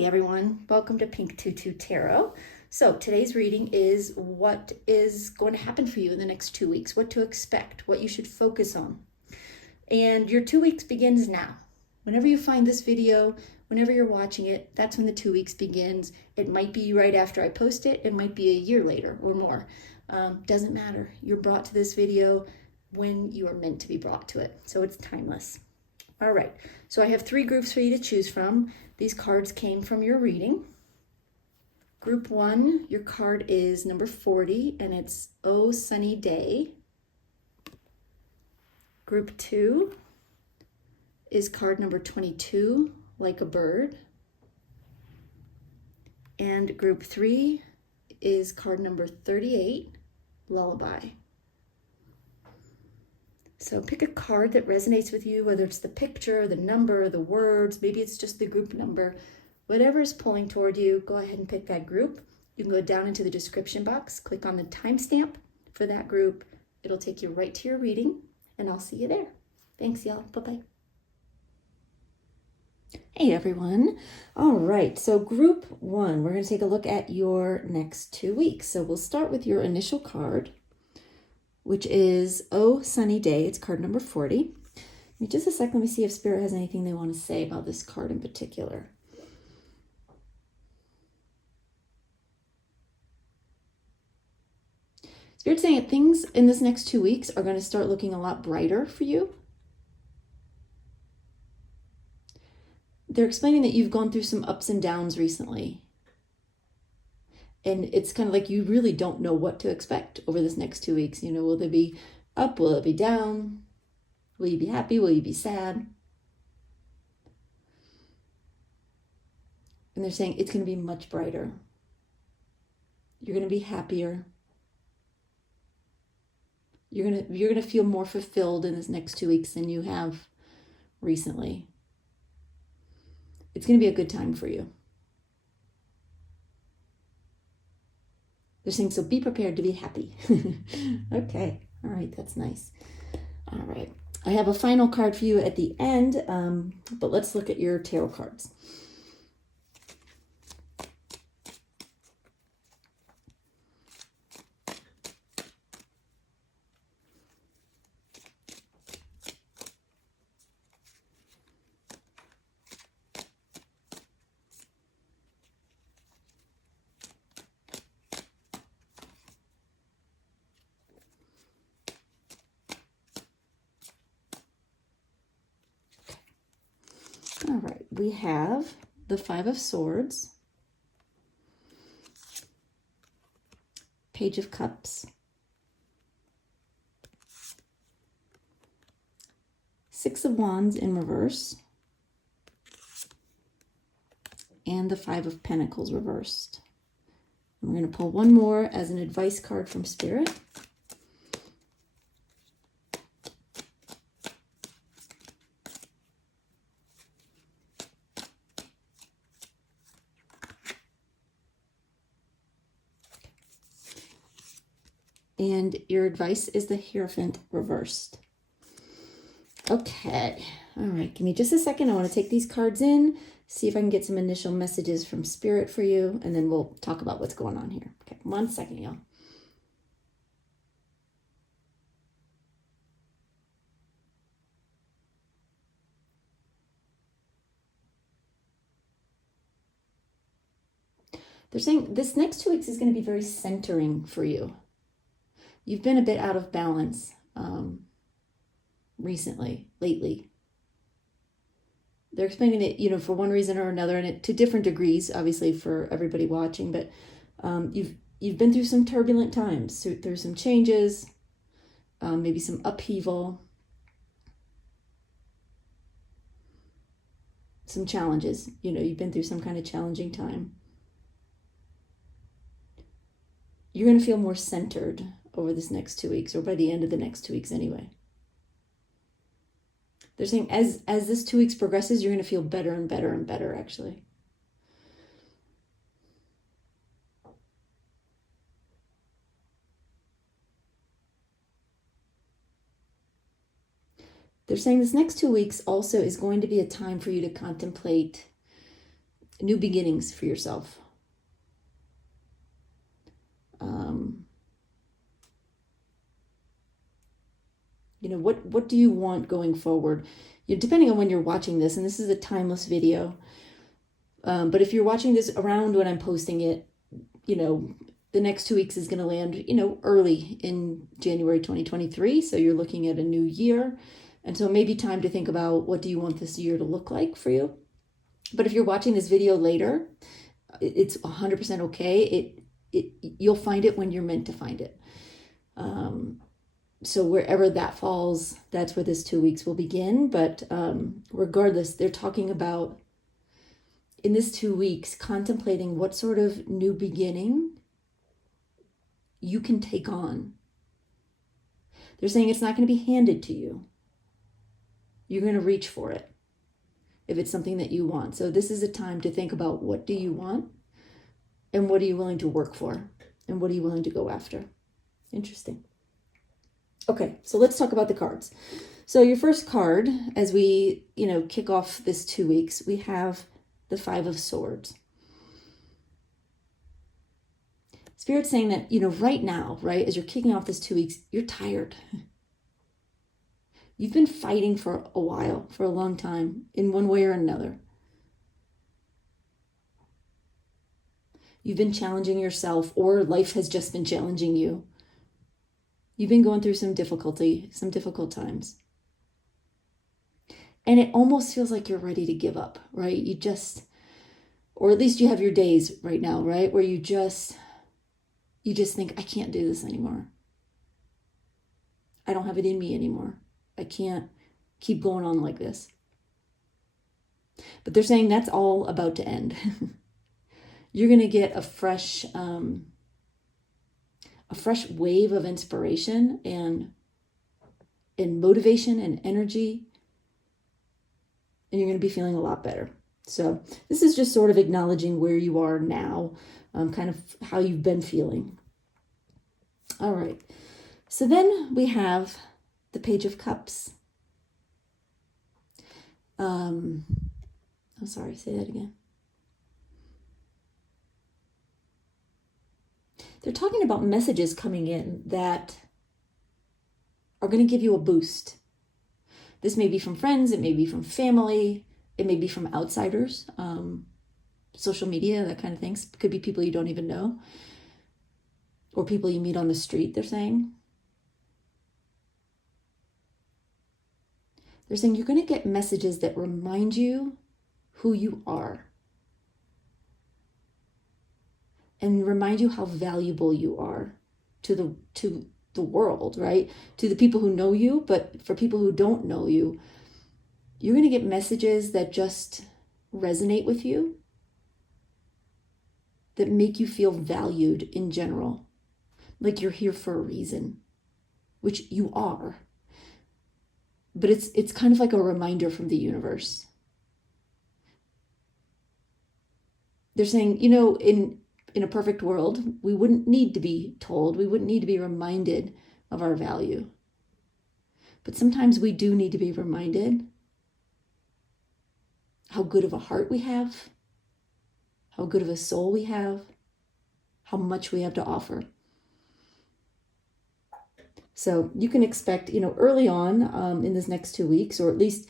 Hey everyone, welcome to Pink Tutu Tarot. So today's reading is what is going to happen for you in the next 2 weeks, what to expect, what you should focus on. And your 2 weeks begins now. Whenever you find this video, whenever you're watching it, that's when the 2 weeks begins. It might be right after I post it, it might be a year later or more. Doesn't matter. You're brought to this video when you are meant to be brought to it. So it's timeless. All right, so I have 3 groups for you to choose from. These cards came from your reading. Group 1, your card is number 40, and it's Oh Sunny Day. Group 2 is card number 22, Like a Bird. And group 3 is card number 38, Lullaby. So pick a card that resonates with you, whether it's the picture, the number, the words, maybe it's just the group number. Whatever is pulling toward you, go ahead and pick that group. You can go down into the description box, click on the timestamp for that group. It'll take you right to your reading, and I'll see you there. Thanks, y'all. Bye-bye. Hey, everyone. All right, so group 1, we're going to take a look at your next 2 weeks. So we'll start with your initial card, which is Oh Sunny Day. It's card number 40. Give me just a sec. Let me see if Spirit has anything they want to say about this card in particular. Spirit's saying that things in this next 2 weeks are going to start looking a lot brighter for you. They're explaining that you've gone through some ups and downs recently. And it's kind of like you really don't know what to expect over this next 2 weeks. You know, will they be up? Will it be down? Will you be happy? Will you be sad? And they're saying it's going to be much brighter. You're going to be happier. You're going to feel more fulfilled in this next 2 weeks than you have recently. It's going to be a good time for you. They're saying, so be prepared to be happy. Okay. All right. That's nice. All right. I have a final card for you at the end, but let's look at your tarot cards. All right, we have the 5 of Swords, Page of Cups, 6 of Wands in reverse, and the 5 of Pentacles reversed. And we're going to pull one more as an advice card from Spirit. And your advice is the Hierophant reversed. Okay. All right. Give me just a second. I want to take these cards in, see if I can get some initial messages from Spirit for you, and then we'll talk about what's going on here. Okay. 1 second, y'all. They're saying this next 2 weeks is going to be very centering for you. You've been a bit out of balance lately. They're explaining that, you know, for one reason or another, and to different degrees, obviously, for everybody watching, but you've been through some turbulent times, through some changes, maybe some upheaval, some challenges. You know, you've been through some kind of challenging time. You're going to feel more centered over this next 2 weeks, or by the end of the next 2 weeks anyway. They're saying as this 2 weeks progresses, you're going to feel better and better and better, actually. They're saying this next 2 weeks also is going to be a time for you to contemplate new beginnings for yourself. What do you want going forward? Depending on when you're watching this, and this is a timeless video, but if you're watching this around when I'm posting it, the next 2 weeks is going to land, early in January 2023. So you're looking at a new year. And so maybe time to think about, what do you want this year to look like for you? But if you're watching this video later, it's 100% okay. You'll find it when you're meant to find it. So wherever that falls, that's where this 2 weeks will begin. But regardless, they're talking about, in this 2 weeks, contemplating what sort of new beginning you can take on. They're saying it's not going to be handed to you. You're going to reach for it if it's something that you want. So this is a time to think about, what do you want? And what are you willing to work for? And what are you willing to go after? Interesting. Okay, so let's talk about the cards. So your first card, as we, kick off this 2 weeks, we have the Five of Swords. Spirit's saying that, right now, right, as you're kicking off this 2 weeks, you're tired. You've been fighting for a while, for a long time, in one way or another. You've been challenging yourself, or life has just been challenging you. You've been going through some difficult times. And it almost feels like you're ready to give up, right? Or at least you have your days right now, right? Where you just think, I can't do this anymore. I don't have it in me anymore. I can't keep going on like this. But they're saying that's all about to end. You're going to get a fresh wave of inspiration and motivation and energy. And you're going to be feeling a lot better. So this is just sort of acknowledging where you are now, kind of how you've been feeling. All right. So then we have the Page of Cups. I'm sorry, say that again. They're talking about messages coming in that are going to give you a boost. This may be from friends, it may be from family, it may be from outsiders, social media, that kind of things. It could be people you don't even know, or people you meet on the street, they're saying. They're saying you're going to get messages that remind you who you are and remind you how valuable you are to the world, right? To the people who know you, but for people who don't know you, you're going to get messages that just resonate with you, that make you feel valued in general, like you're here for a reason, which you are. But it's kind of like a reminder from the universe. They're saying, in a perfect world, we wouldn't need to be told, we wouldn't need to be reminded of our value. But sometimes we do need to be reminded how good of a heart we have, how good of a soul we have, how much we have to offer. So you can expect, early on in this next 2 weeks, or at least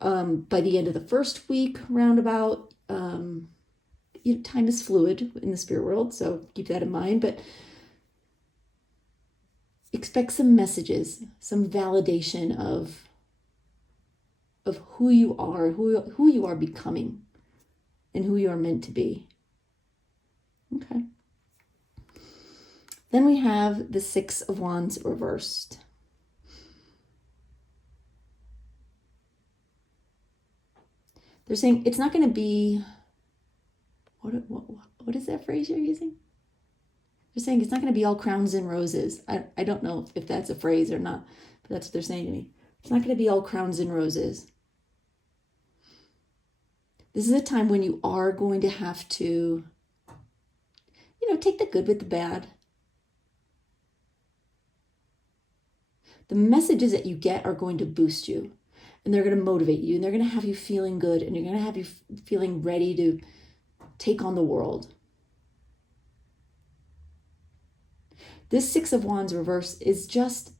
by the end of the first week, roundabout, time is fluid in the spirit world, so keep that in mind. But expect some messages, some validation of who you are, who you are becoming, and who you are meant to be. Okay. Then we have the Six of Wands reversed. They're saying it's not going to be, what is that phrase you're using? They're saying it's not going to be all crowns and roses. I don't know if that's a phrase or not, but that's what they're saying to me. It's not going to be all crowns and roses. This is a time when you are going to have to, take the good with the bad. The messages that you get are going to boost you. and they're going to motivate you, and they're going to have you feeling good, and you're going to have you feeling ready to take on the world. This Six of Wands reverse is just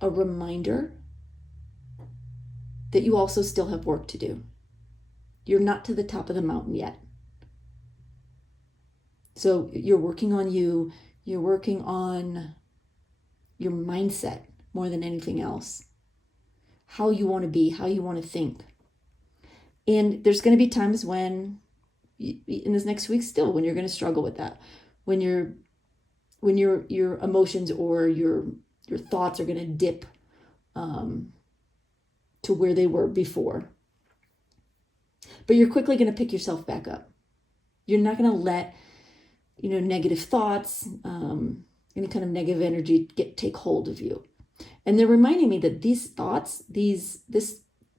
a reminder that you also still have work to do. You're not to the top of the mountain yet. So you're working on you. You're working on your mindset more than anything else. How you want to be, how you want to think. And there's going to be times when, in this next week still, when you're going to struggle with that. When your emotions or your thoughts are going to dip to where they were before. But you're quickly going to pick yourself back up. You're not going to let, negative thoughts, any kind of negative energy take hold of you. And they're reminding me that these thoughts, these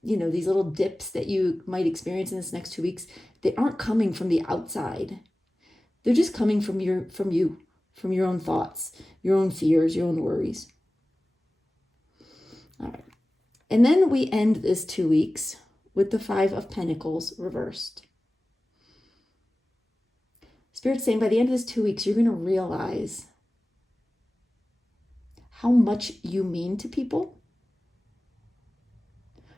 little dips that you might experience in this next 2 weeks, they aren't coming from the outside. They're just coming from you, from your own thoughts, your own fears, your own worries. All right. And then we end this 2 weeks with the Five of Pentacles reversed. Spirit's saying by the end of this 2 weeks, you're going to realize how much you mean to people,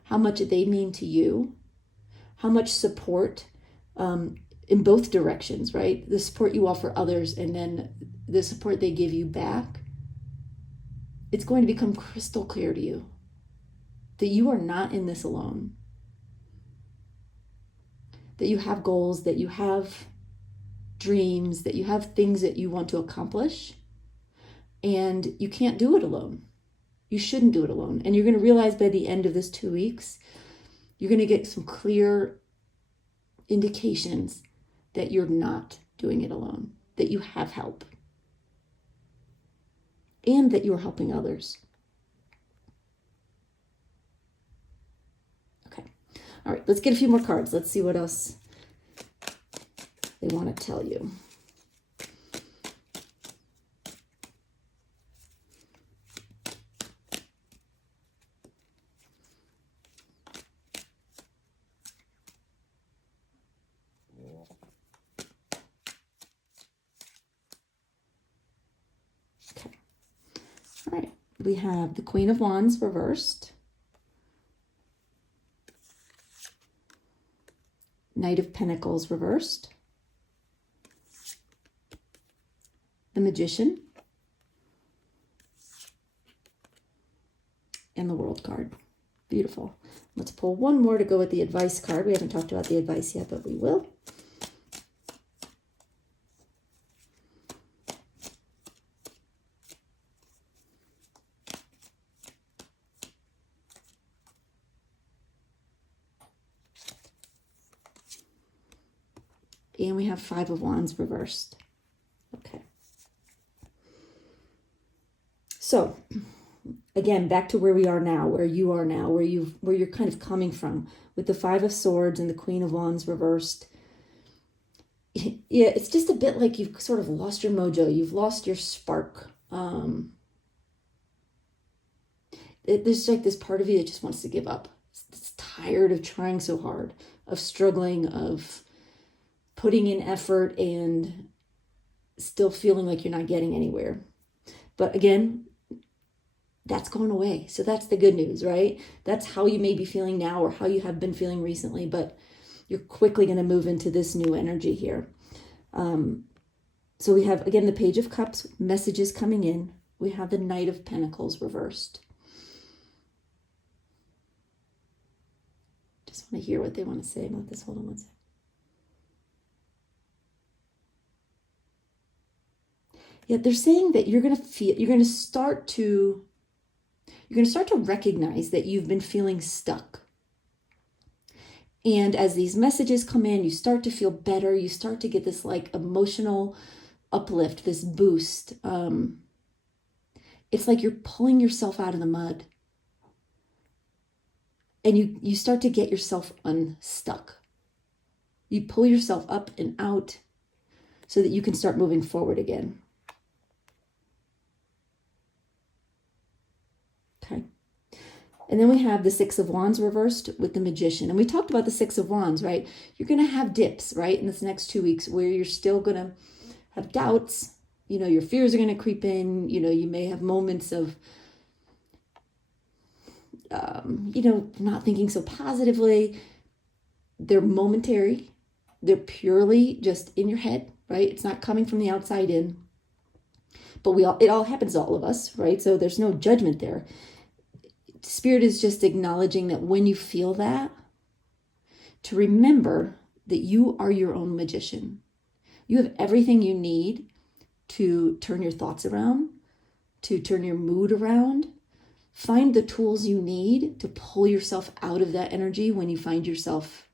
how much they mean to you, how much support in both directions, right? The support you offer others and then the support they give you back. It's going to become crystal clear to you that you are not in this alone, that you have goals, that you have dreams, that you have things that you want to accomplish, and you can't do it alone. You shouldn't do it alone. And you're going to realize by the end of this 2 weeks, you're going to get some clear indications that you're not doing it alone, that you have help, and that you're helping others. Okay. All right, let's get a few more cards. Let's see what else they want to tell you. Okay. All right. We have the Queen of Wands reversed. Knight of Pentacles reversed. The Magician. And the World card. Beautiful. Let's pull one more to go with the advice card. We haven't talked about the advice yet, but we will. And we have Five of Wands reversed. Okay. So, again, back to where we are now, where you are now, where you're kind of coming from with the Five of Swords and the Queen of Wands reversed. Yeah, it's just a bit like you've sort of lost your mojo. You've lost your spark. There's like this part of you that just wants to give up. It's tired of trying so hard, of struggling, of putting in effort and still feeling like you're not getting anywhere. But again, that's going away. So that's the good news, right? That's how you may be feeling now or how you have been feeling recently, but you're quickly going to move into this new energy here. So we have, again, the Page of Cups, messages coming in. We have the Knight of Pentacles reversed. Just want to hear what they want to say about this. Hold on one second. Yeah, they're saying that you're going to start to recognize that you've been feeling stuck. And as these messages come in, you start to feel better. You start to get this like emotional uplift, this boost. It's like you're pulling yourself out of the mud. And you start to get yourself unstuck. You pull yourself up and out so that you can start moving forward again. Okay. And then we have the Six of Wands reversed with the Magician. And we talked about the Six of Wands, right? You're going to have dips, right, in this next 2 weeks where you're still going to have doubts. You know, your fears are going to creep in. You know, you may have moments of, not thinking so positively. They're momentary. They're purely just in your head, right? It's not coming from the outside in. But it all happens to all of us, right? So there's no judgment there. Spirit is just acknowledging that when you feel that, to remember that you are your own magician. You have everything you need to turn your thoughts around, to turn your mood around. Find the tools you need to pull yourself out of that energy when you find yourself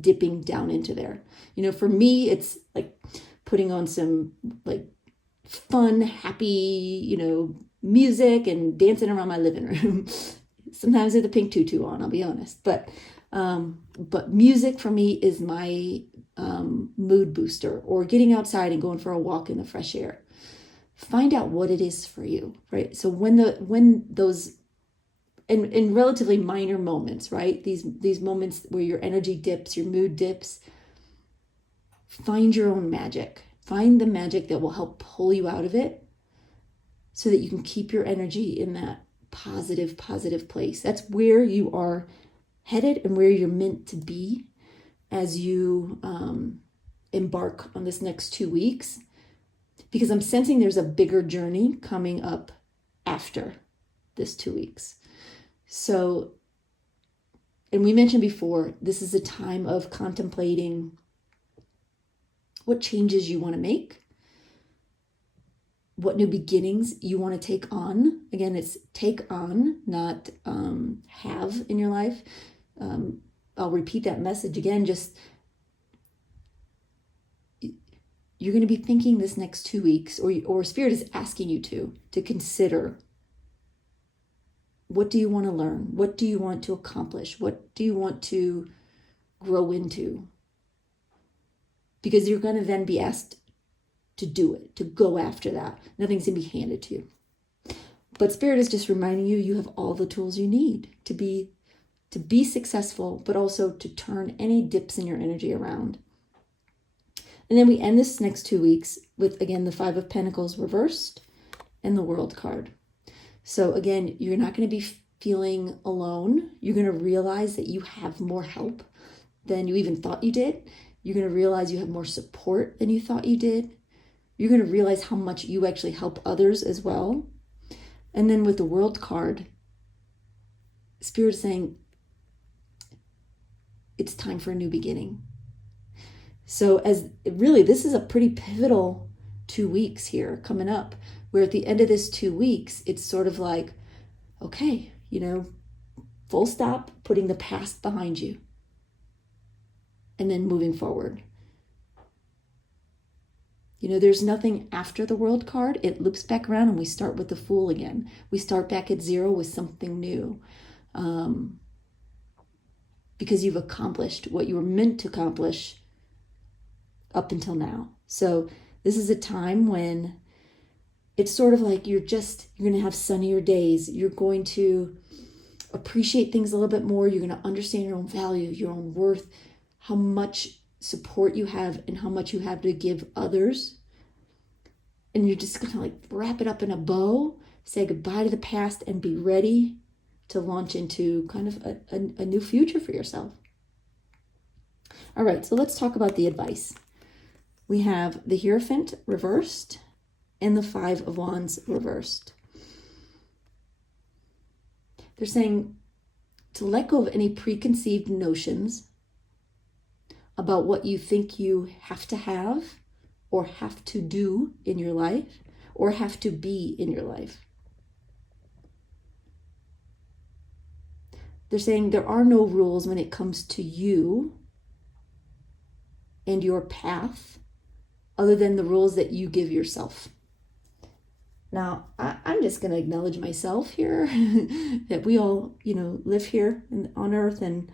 dipping down into there. You know, for me, it's like putting on some like fun, happy, music and dancing around my living room. Sometimes with the pink tutu on, I'll be honest. But music for me is my mood booster, or getting outside and going for a walk in the fresh air. Find out what it is for you, right? So when those in relatively minor moments, right? These moments where your energy dips, your mood dips, find your own magic. Find the magic that will help pull you out of it so that you can keep your energy in that positive place. That's where you are headed and where you're meant to be as you embark on this next 2 weeks. Because I'm sensing there's a bigger journey coming up after this 2 weeks. So, and we mentioned before, this is a time of contemplating what changes you want to make, what new beginnings you want to take on. Again, it's take on, not have in your life. I'll repeat that message again. Just you're going to be thinking this next 2 weeks, or Spirit is asking you to consider, what do you want to learn? What do you want to accomplish? What do you want to grow into? Because you're going to then be asked to do it, to go after that. Nothing's going to be handed to you. But Spirit is just reminding you, you have all the tools you need to be successful, but also to turn any dips in your energy around. And then we end this next 2 weeks with, again, the Five of Pentacles reversed and the World card. So again, you're not going to be feeling alone. You're going to realize that you have more help than you even thought you did. You're going to realize you have more support than you thought you did. You're going to realize how much you actually help others as well. And then with the World card, Spirit is saying, it's time for a new beginning. So this is a pretty pivotal 2 weeks here coming up, where at the end of this 2 weeks, it's sort of like, okay, full stop, putting the past behind you, and then moving forward. There's nothing after the World card. It loops back around and we start with the Fool again. We start back at zero with something new. Because you've accomplished what you were meant to accomplish up until now. So this is a time when it's sort of like you're going to have sunnier days. You're going to appreciate things a little bit more. You're going to understand your own value, your own worth, how much support you have and how much you have to give others. And you're just going to wrap it up in a bow, say goodbye to the past, and be ready to launch into kind of a new future for yourself. All right, so let's talk about the advice. We have the Hierophant reversed and the Five of Wands reversed. They're saying to let go of any preconceived notions about what you think you have to have or have to do in your life or have to be in your life. They're saying there are no rules when it comes to you and your path other than the rules that you give yourself. Now, I'm just going to acknowledge myself here that we all, live here on earth. And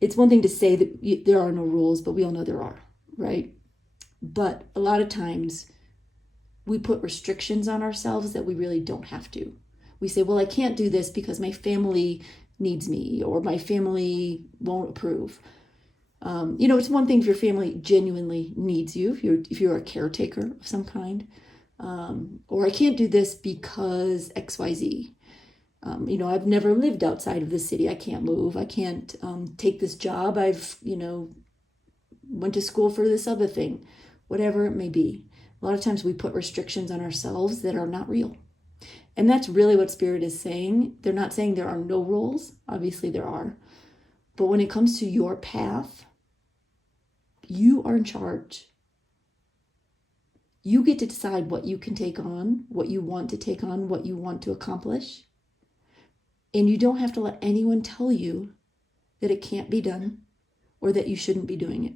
it's one thing to say that there are no rules, but we all know there are, right? But a lot of times we put restrictions on ourselves that we really don't have to. We say, well, I can't do this because my family needs me or my family won't approve. It's one thing if your family genuinely needs you, if you're a caretaker of some kind, or I can't do this because XYZ. I've never lived outside of the city. I can't move. I can't take this job. I've, went to school for this other thing, whatever it may be. A lot of times we put restrictions on ourselves that are not real. And that's really what Spirit is saying. They're not saying there are no rules. Obviously there are. But when it comes to your path, you are in charge. You get to decide what you can take on, what you want to take on, what you want to accomplish. And you don't have to let anyone tell you that it can't be done or that you shouldn't be doing it.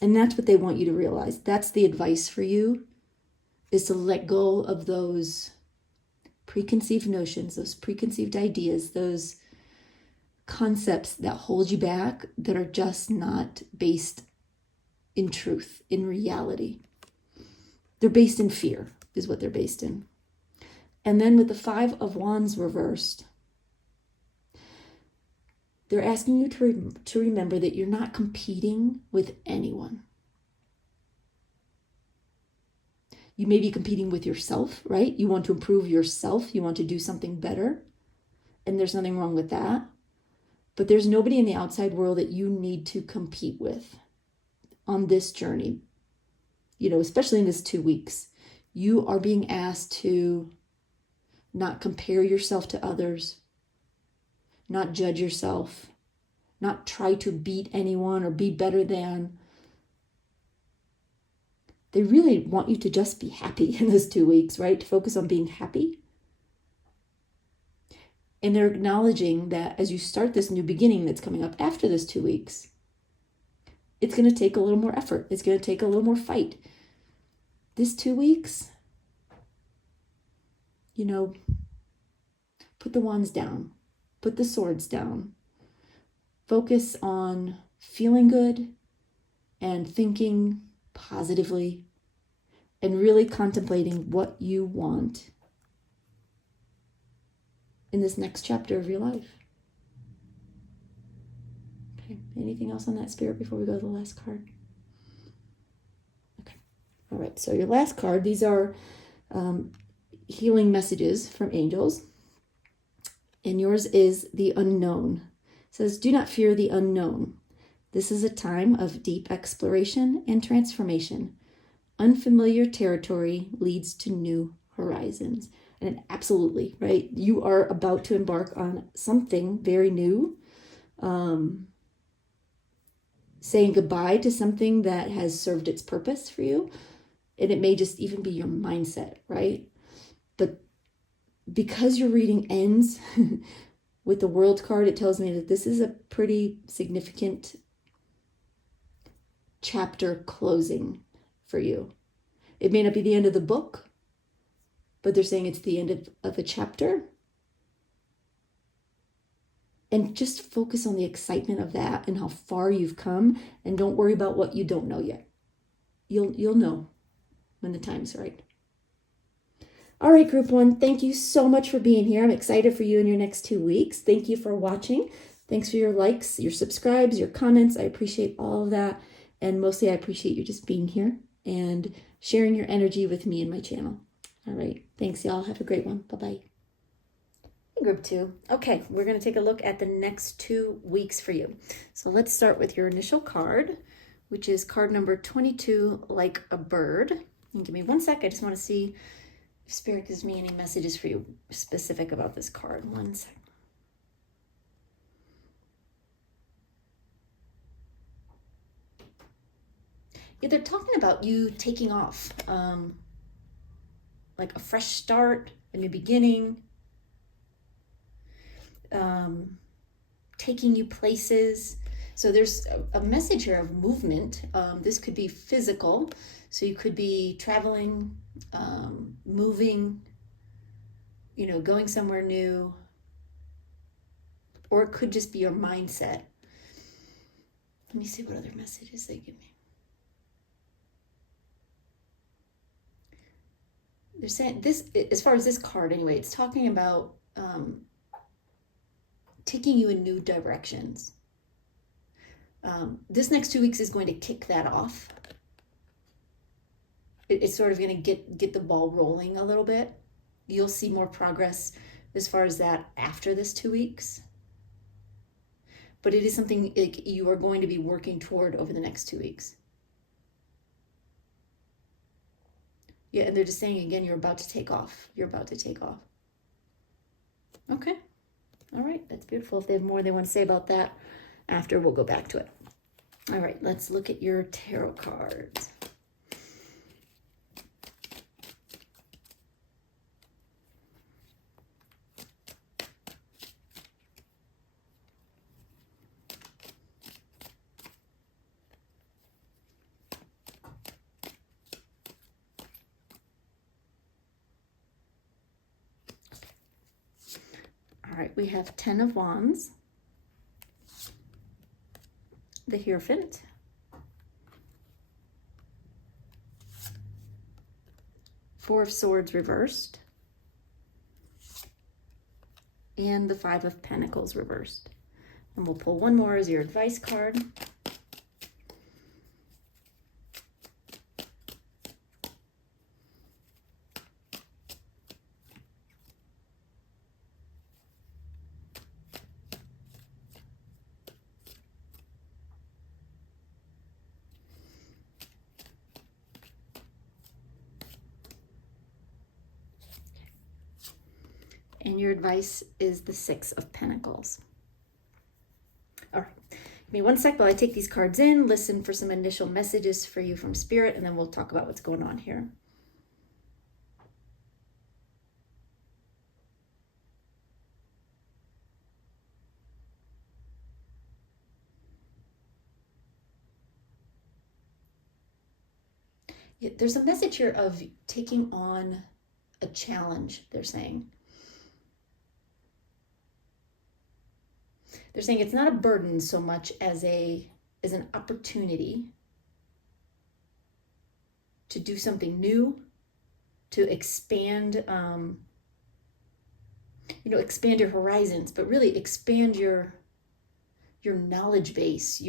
And that's what they want you to realize. That's the advice for you, is to let go of those preconceived notions, those preconceived ideas, those concepts that hold you back, that are just not based in truth, in reality. They're based in fear, is what they're based in. And then with the 5 of Wands reversed, they're asking you to remember that you're not competing with anyone. You may be competing with yourself, right? You want to improve yourself. You want to do something better. And there's nothing wrong with that. But there's nobody in the outside world that you need to compete with on this journey. Especially in this 2 weeks. You are being asked to not compare yourself to others, not judge yourself, not try to beat anyone or be better than. They really want you to just be happy in those 2 weeks, right? To focus on being happy. And they're acknowledging that as you start this new beginning that's coming up after this 2 weeks, it's going to take a little more effort. It's going to take a little more fight. This 2 weeks, put the wands down, put the swords down, focus on feeling good and thinking positively and really contemplating what you want in this next chapter of your life. Okay, anything else on that, Spirit, before we go to the last card? Okay, all right, so your last card, these are healing messages from angels. And yours is the unknown. It says, do not fear the unknown. This is a time of deep exploration and transformation. Unfamiliar territory leads to new horizons. And absolutely, right? You are about to embark on something very new. Saying goodbye to something that has served its purpose for you. And it may just even be your mindset, right? But because your reading ends with the World card, it tells me that this is a pretty significant chapter closing for you. It may not be the end of the book, but they're saying it's the end of a chapter. And just focus on the excitement of that and how far you've come, and don't worry about what you don't know yet. You'll know when the time's right. All right, Group 1, thank you so much for being here. I'm excited for you in your next 2 weeks. Thank you for watching. Thanks for your likes, your subscribes, your comments. I appreciate all of that. And mostly I appreciate you just being here and sharing your energy with me and my channel. All right, thanks, y'all. Have a great one. Bye-bye. Group 2. Okay, we're going to take a look at the next 2 weeks for you. So let's start with your initial card, which is card number 22, Like a Bird. And give me 1 sec. I just want to see if Spirit gives me any messages for you specific about this card. 1 sec. Yeah, they're talking about you taking off, like a fresh start, a new beginning, taking you places. So there's a message here of movement. This could be physical. So you could be traveling, moving, going somewhere new, or it could just be your mindset. Let me see what other messages they give me. they're saying this, as far as this card anyway, it's talking about taking you in new directions. This next 2 weeks is going to kick that off. It's sort of going to get the ball rolling a little bit. You'll see more progress as far as that after this 2 weeks. But it is something like you are going to be working toward over the next 2 weeks. Yeah, and they're just saying again, you're about to take off. You're about to take off. Okay. All right, that's beautiful. If they have more they want to say about that after, we'll go back to it. All right, let's look at your tarot cards. All right, we have 10 of Wands, the Hierophant, Four of Swords reversed, and the Five of Pentacles reversed. And we'll pull one more as your advice card. And your advice is the Six of Pentacles. All right, give me 1 sec while I take these cards in, listen for some initial messages for you from Spirit, and then we'll talk about what's going on here. There's a message here of taking on a challenge, they're saying. They're saying it's not a burden so much as an opportunity to do something new, to expand, expand your horizons, but really expand your knowledge base,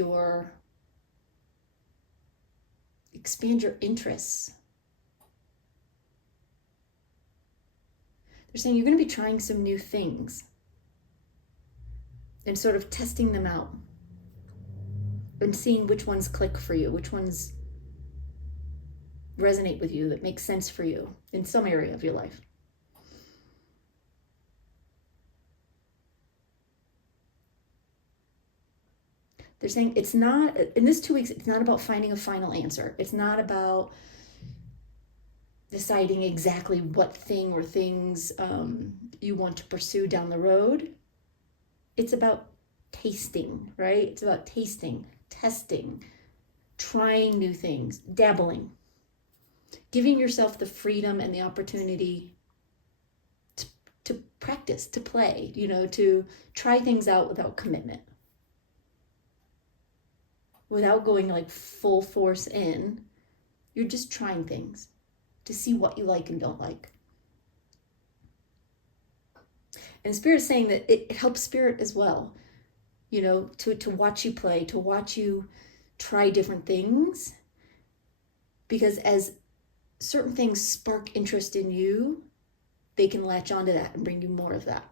expand your interests. They're saying you're going to be trying some new things and sort of testing them out and seeing which ones click for you, which ones resonate with you, that make sense for you in some area of your life. They're saying it's not, in this 2 weeks, it's not about finding a final answer. It's not about deciding exactly what thing or things you want to pursue down the road. It's about tasting, right? It's about tasting, testing, trying new things, dabbling, giving yourself the freedom and the opportunity to practice, to play, to try things out without commitment, without going like full force in. You're just trying things to see what you like and don't like. And Spirit is saying that it helps Spirit as well, to watch you play, to watch you try different things. Because as certain things spark interest in you, they can latch onto that and bring you more of that.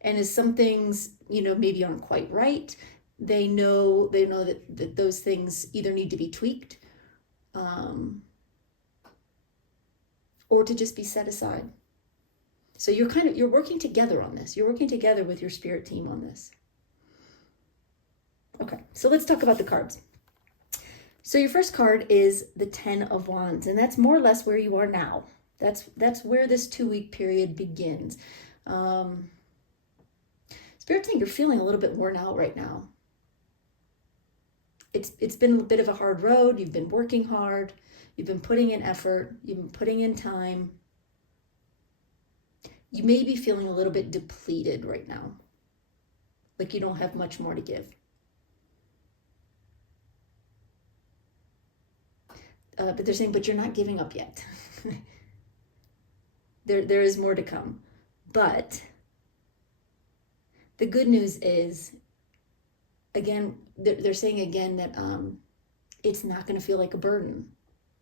And as some things, maybe aren't quite right, they know that those things either need to be tweaked or to just be set aside. So you're working together on this. You're working together with your Spirit team on this. Okay, so let's talk about the cards. So your first card is the 10 of Wands, and that's more or less where you are now. That's where this 2-week period begins. Spirit saying you're feeling a little bit worn out right now. It's been a bit of a hard road. You've been working hard. You've been putting in effort. You've been putting in time. You may be feeling a little bit depleted right now, like you don't have much more to give. But they're saying, but you're not giving up yet. There is more to come. But the good news is, again, they're saying again that it's not going to feel like a burden.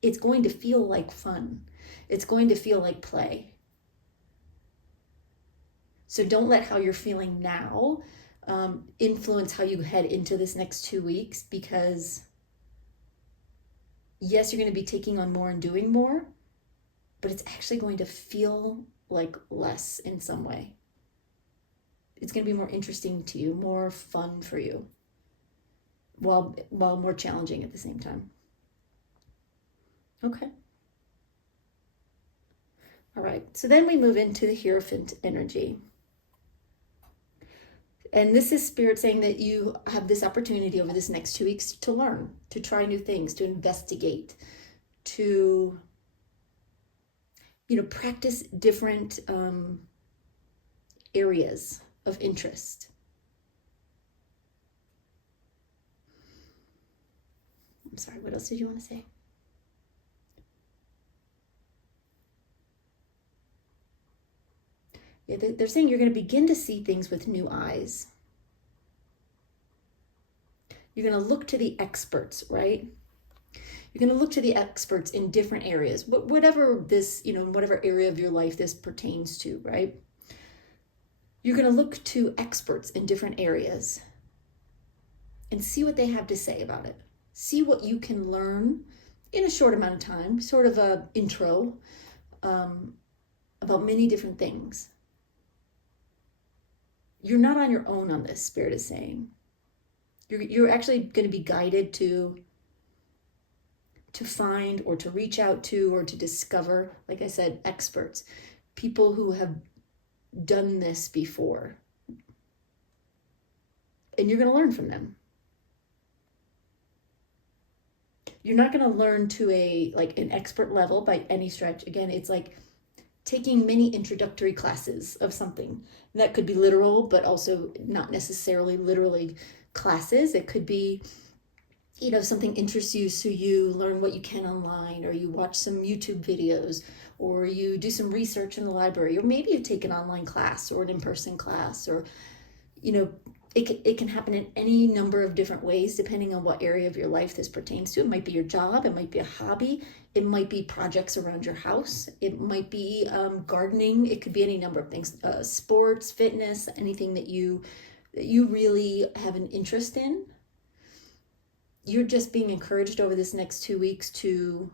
It's going to feel like fun. It's going to feel like play. So don't let how you're feeling now influence how you head into this next 2 weeks, because yes, you're going to be taking on more and doing more, but it's actually going to feel like less in some way. It's going to be more interesting to you, more fun for you, while more challenging at the same time. Okay. All right. So then we move into the Hierophant energy. And this is Spirit saying that you have this opportunity over this next 2 weeks to learn, to try new things, to investigate, to, practice different areas of interest. I'm sorry, what else did you want to say? Yeah, they're saying you're going to begin to see things with new eyes. You're going to look to the experts, right? You're going to look to the experts in different areas, whatever this, whatever area of your life this pertains to, right? You're going to look to experts in different areas and see what they have to say about it. See what you can learn in a short amount of time, sort of a intro about many different things. You're not on your own on this, Spirit is saying. You're actually going to be guided to find or to reach out to or to discover, like I said, experts, people who have done this before. And you're going to learn from them. You're not going to learn to an expert level by any stretch. Again, it's like taking many introductory classes of something. And that could be literal, but also not necessarily literally classes. It could be, something interests you, so you learn what you can online, or you watch some YouTube videos, or you do some research in the library, or maybe you take an online class or an in-person class, or, it can happen in any number of different ways, depending on what area of your life this pertains to. It might be your job, it might be a hobby, it might be projects around your house, it might be gardening, it could be any number of things, sports, fitness, anything that you really have an interest in. You're just being encouraged over this next 2 weeks to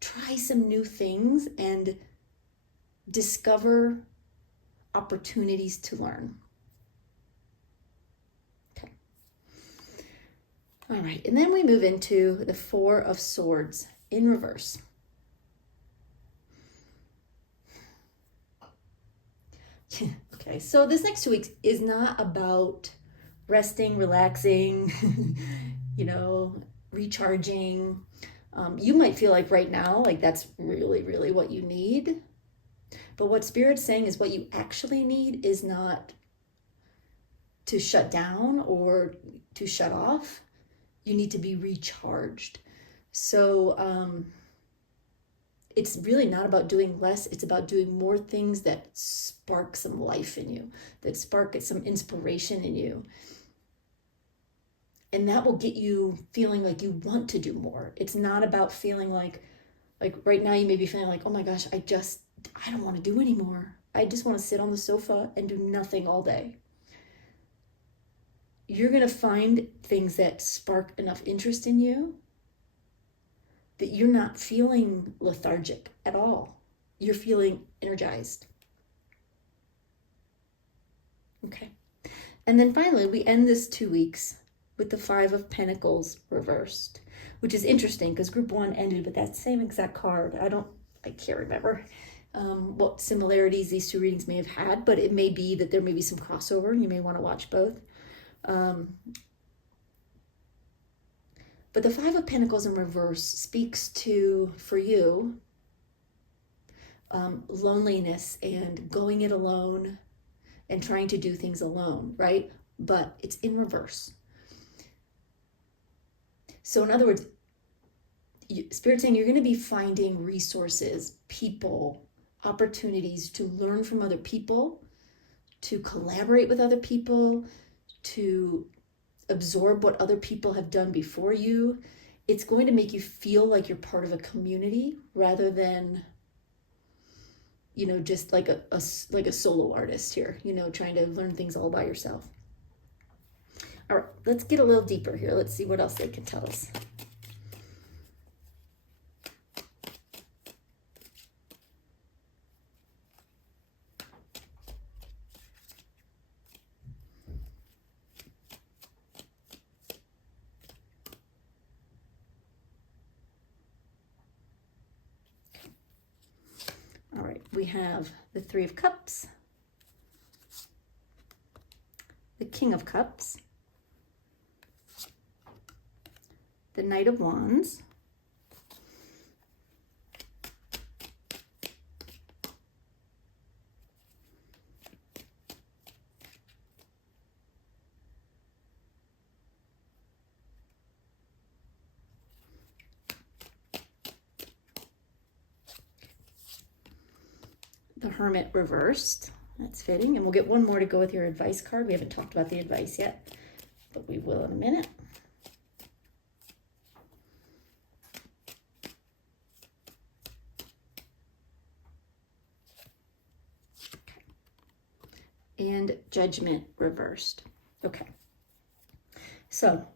try some new things and discover opportunities to learn. Okay. All right, and then we move into the Four of Swords in reverse. Okay, so this next 2 weeks is not about resting, relaxing, recharging. You might feel like right now, like that's really, really what you need. But what Spirit's saying is what you actually need is not to shut down or to shut off. You need to be recharged. So it's really not about doing less. It's about doing more things that spark some life in you, that spark some inspiration in you. And that will get you feeling like you want to do more. It's not about feeling like right now you may be feeling like, oh my gosh, I don't want to do anymore. I just want to sit on the sofa and do nothing all day. You're going to find things that spark enough interest in you that you're not feeling lethargic at all. You're feeling energized. Okay. And then finally, we end this 2 weeks with the Five of Pentacles reversed, which is interesting because group 1 ended with that same exact card. I can't remember what similarities these 2 readings may have had, but it may be that there may be some crossover. You may want to watch both. But the Five of Pentacles in reverse speaks to, for you, loneliness and going it alone and trying to do things alone, right? But it's in reverse. So in other words, Spirit's saying you're going to be finding resources, people, opportunities to learn from other people, to collaborate with other people, to absorb what other people have done before you. It's going to make you feel like you're part of a community rather than, just like a solo artist here, trying to learn things all by yourself. All right, let's get a little deeper here. Let's see what else they can tell us. All right, we have the Three of Cups, the King of Cups, the Knight of Wands, the Hermit reversed. That's fitting. And we'll get one more to go with your advice card. We haven't talked about the advice yet, but we will in a minute. And Judgment reversed. Okay. So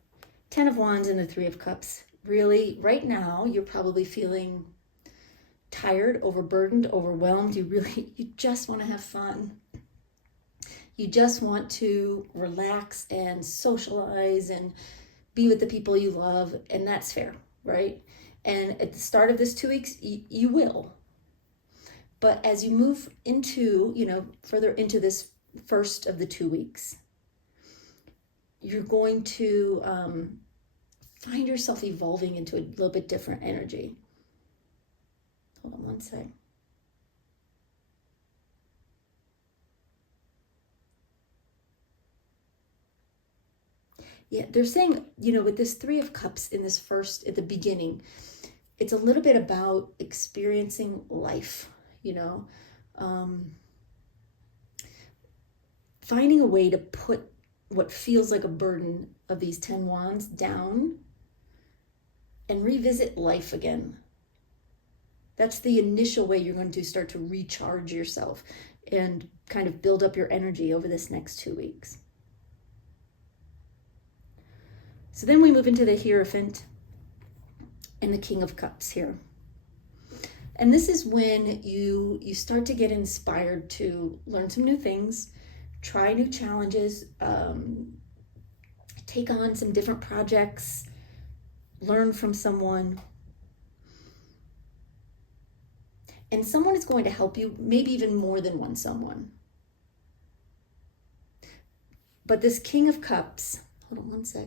10 of Wands and the Three of Cups. Really, right now, you're probably feeling tired, overburdened, overwhelmed. You just want to have fun. You just want to relax and socialize and be with the people you love, and that's fair, right? And at the start of this 2 weeks, you will. But as you move into, further into this first of the 2 weeks, you're going to find yourself evolving into a little bit different energy. Hold on one sec. Yeah, they're saying, with this Three of Cups in this first, at the beginning, it's a little bit about experiencing life, finding a way to put what feels like a burden of these 10 wands down and revisit life again. That's the initial way you're going to start to recharge yourself and kind of build up your energy over this next 2 weeks. So then we move into the Hierophant and the King of Cups here. And this is when you start to get inspired to learn some new things, try new challenges, take on some different projects, learn from someone. And someone is going to help you, maybe even more than one someone. But this King of Cups, hold on one sec.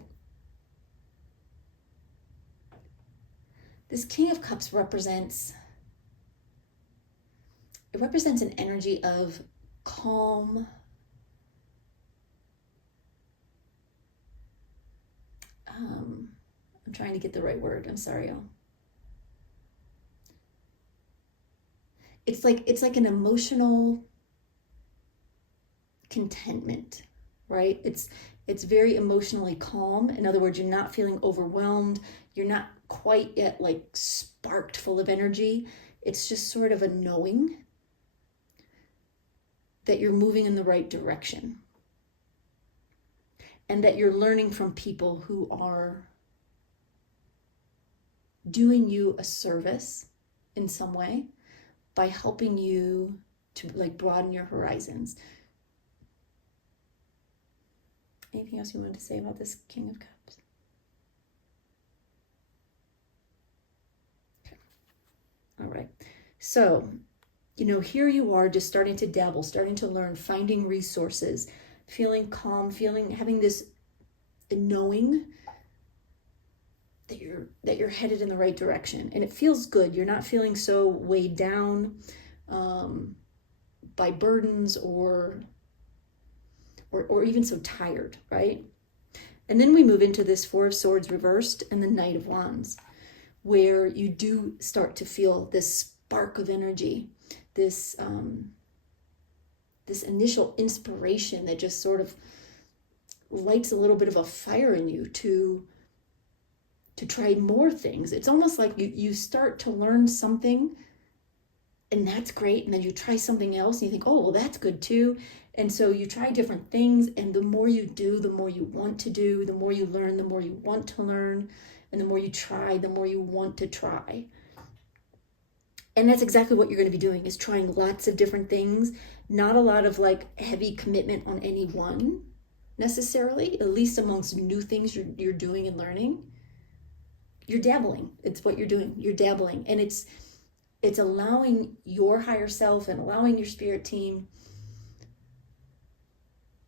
This King of Cups represents an energy of calm, I'm trying to get the right word. I'm sorry, y'all. It's like an emotional contentment, right? It's very emotionally calm. In other words, you're not feeling overwhelmed. You're not quite yet like sparked full of energy. It's just sort of a knowing that you're moving in the right direction and that you're learning from people who are doing you a service in some way by helping you to like broaden your horizons. Anything else you wanted to say about this King of Cups? Okay. All right. So, here you are just starting to dabble, starting to learn, finding resources, feeling calm, having this knowing that you're headed in the right direction. And it feels good. You're not feeling so weighed down by burdens or even so tired, right? And then we move into this Four of Swords reversed and the Knight of Wands, where you do start to feel this spark of energy, this this initial inspiration that just sort of lights a little bit of a fire in you to try more things. It's almost like you start to learn something, and that's great, and then you try something else and you think, oh, well, that's good too. And so you try different things, and the more you do, the more you want to do, the more you learn, the more you want to learn, and the more you try, the more you want to try. And that's exactly what you're going to be doing, is trying lots of different things. Not a lot of like heavy commitment on any one necessarily, at least amongst new things you're doing and learning. You're dabbling. It's what you're doing. You're dabbling. And it's allowing your higher self and allowing your spirit team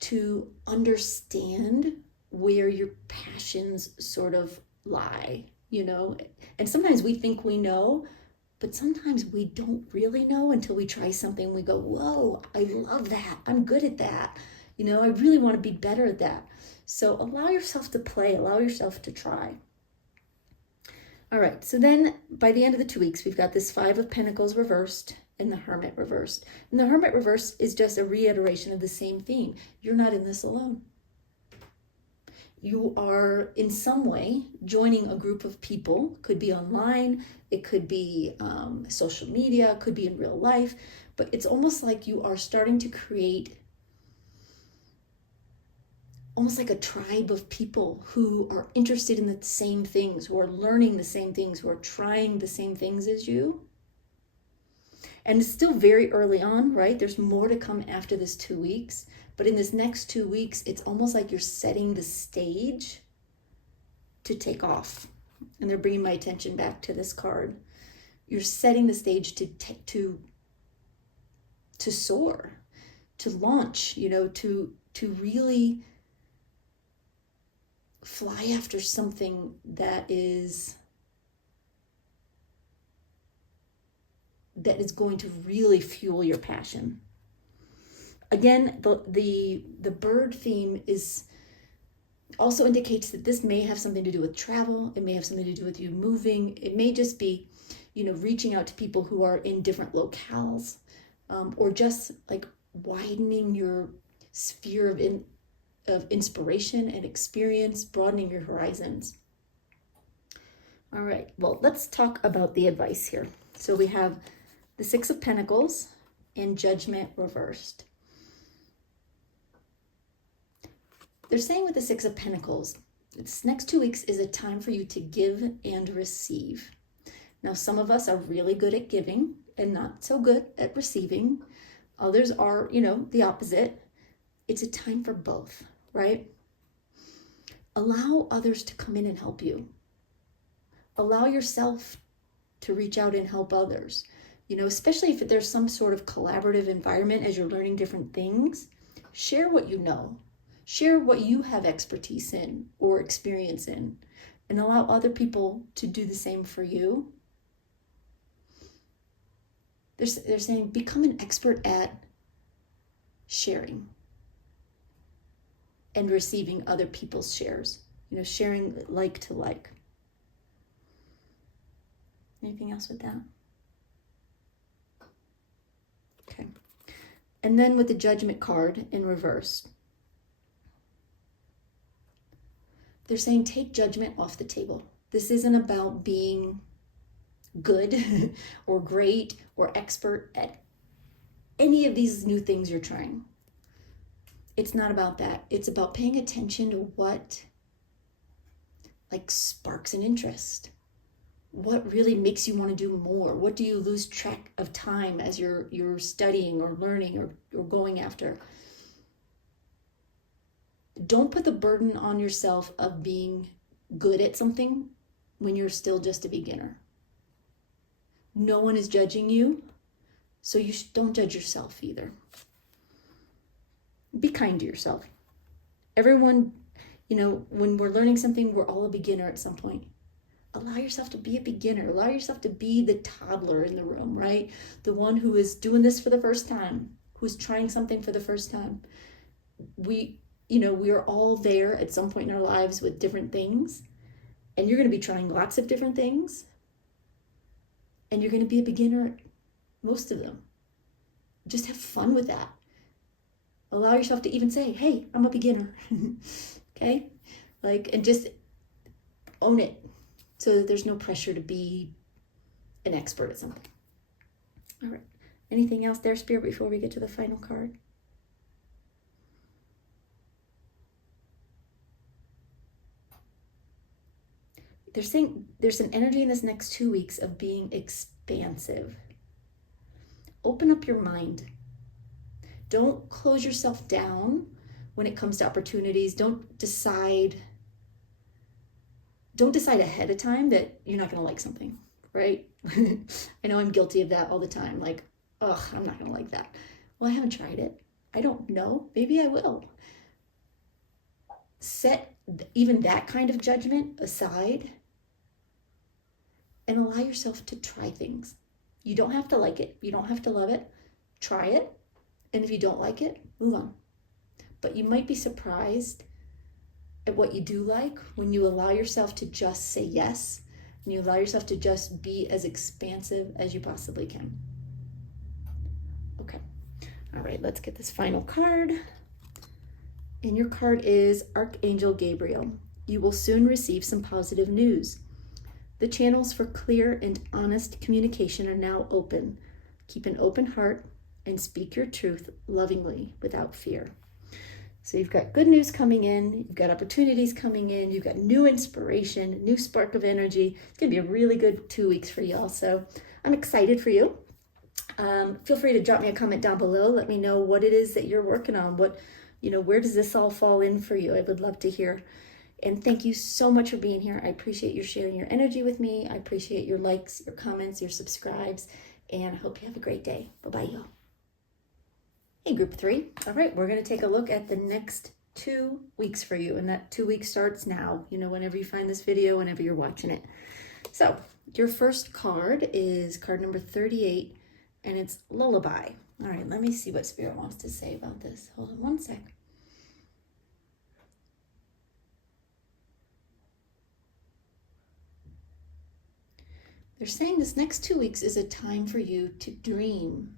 to understand where your passions sort of lie, And sometimes we think we know, but sometimes we don't really know until we try something. We go, whoa, I love that. I'm good at that. I really want to be better at that. So allow yourself to play, allow yourself to try. All right, so then by the end of the 2 weeks, we've got this 5 of Pentacles reversed and the Hermit reversed. And the Hermit reversed is just a reiteration of the same theme. You're not in this alone. You are in some way joining a group of people. Could be online, it could be social media, it could be in real life, but it's almost like you are starting to create almost like a tribe of people who are interested in the same things, who are learning the same things, who are trying the same things as you. And it's still very early on, right? There's more to come after this 2 weeks. But in this next 2 weeks, it's almost like you're setting the stage to take off. And they're bringing my attention back to this card. You're setting the stage to soar, to launch, to really fly after something that is going to really fuel your passion. Again, the bird theme also indicates that this may have something to do with travel. It may have something to do with you moving. It may just be, reaching out to people who are in different locales, or just like widening your sphere of inspiration and experience, broadening your horizons. All right, well, let's talk about the advice here. So we have the 6 of Pentacles and Judgment reversed. They're saying with the 6 of Pentacles, this next 2 weeks is a time for you to give and receive. Now, some of us are really good at giving and not so good at receiving. Others are, the opposite. It's a time for both, right? Allow others to come in and help you. Allow yourself to reach out and help others. Especially if there's some sort of collaborative environment as you're learning different things. Share what you know. Share what you have expertise in or experience in, and allow other people to do the same for you. They're saying become an expert at sharing and receiving other people's shares, sharing like to like. Anything else with that? Okay. And then with the Judgment card in reverse, they're saying take judgment off the table. This isn't about being good or great or expert at any of these new things you're trying. It's not about that. It's about paying attention to what sparks an interest. What really makes you want to do more? What do you lose track of time as you're studying or learning or going after? Don't put the burden on yourself of being good at something when you're still just a beginner. No one is judging you, so you don't judge yourself either. Be kind to yourself. Everyone, when we're learning something, we're all a beginner at some point. Allow yourself to be a beginner. Allow yourself to be the toddler in the room, right? The one who is doing this for the first time, who's trying something for the first time. We are all there at some point in our lives with different things, and you're going to be trying lots of different things, and you're going to be a beginner most of them. Just have fun with that. Allow yourself to even say, hey, I'm a beginner. Okay? And just own it so that there's no pressure to be an expert at something. All right. Anything else there, Spirit, before we get to the final card? They're saying there's an energy in this next 2 weeks of being expansive. Open up your mind. Don't close yourself down when it comes to opportunities. Don't decide ahead of time that you're not going to like something, right? I know I'm guilty of that all the time. I'm not going to like that. Well, I haven't tried it. I don't know. Maybe I will. Set even that kind of judgment aside and allow yourself to try things. You don't have to like it. You don't have to love it. Try it. And if you don't like it, move on. But you might be surprised at what you do like when you allow yourself to just say yes, and you allow yourself to just be as expansive as you possibly can. Okay. All right, let's get this final card. And your card is Archangel Gabriel. You will soon receive some positive news. The channels for clear and honest communication are now open. Keep an open heart and speak your truth lovingly without fear. So you've got good news coming in, you've got opportunities coming in, you've got new inspiration, new spark of energy. It's going to be a really good 2 weeks for y'all. So I'm excited for you. Feel free to drop me a comment down below. Let me know what it is that you're working on. Where does this all fall in for you? I would love to hear. And thank you so much for being here. I appreciate you sharing your energy with me. I appreciate your likes, your comments, your subscribes, and I hope you have a great day. Bye-bye, y'all. Hey, group 3. All right, we're going to take a look at the next 2 weeks for you. And that 2 weeks starts now, whenever you find this video, whenever you're watching it. So your first card is card number 38, and it's Lullaby. All right, let me see what Spirit wants to say about this. Hold on one sec. They're saying this next 2 weeks is a time for you to dream.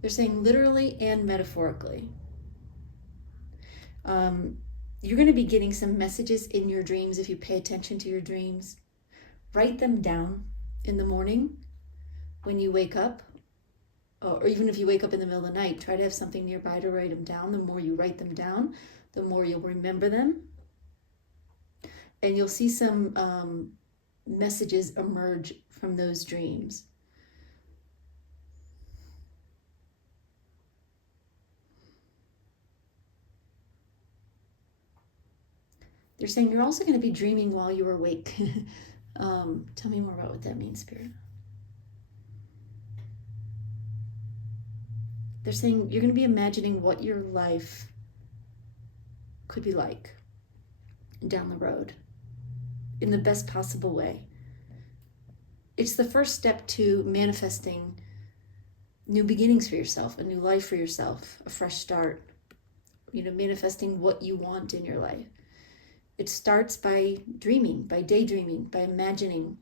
They're saying literally and metaphorically. You're going to be getting some messages in your dreams if you pay attention to your dreams. Write them down in the morning when you wake up, or even if you wake up in the middle of the night, try to have something nearby to write them down. The more you write them down, the more you'll remember them. And you'll see some messages emerge from those dreams. They're saying you're also going to be dreaming while you're awake. Tell me more about what that means, Spirit. They're saying you're going to be imagining what your life could be like down the road in the best possible way. It's the first step to manifesting new beginnings for yourself, a new life for yourself, a fresh start, manifesting what you want in your life. It starts by dreaming, by daydreaming, by imagining,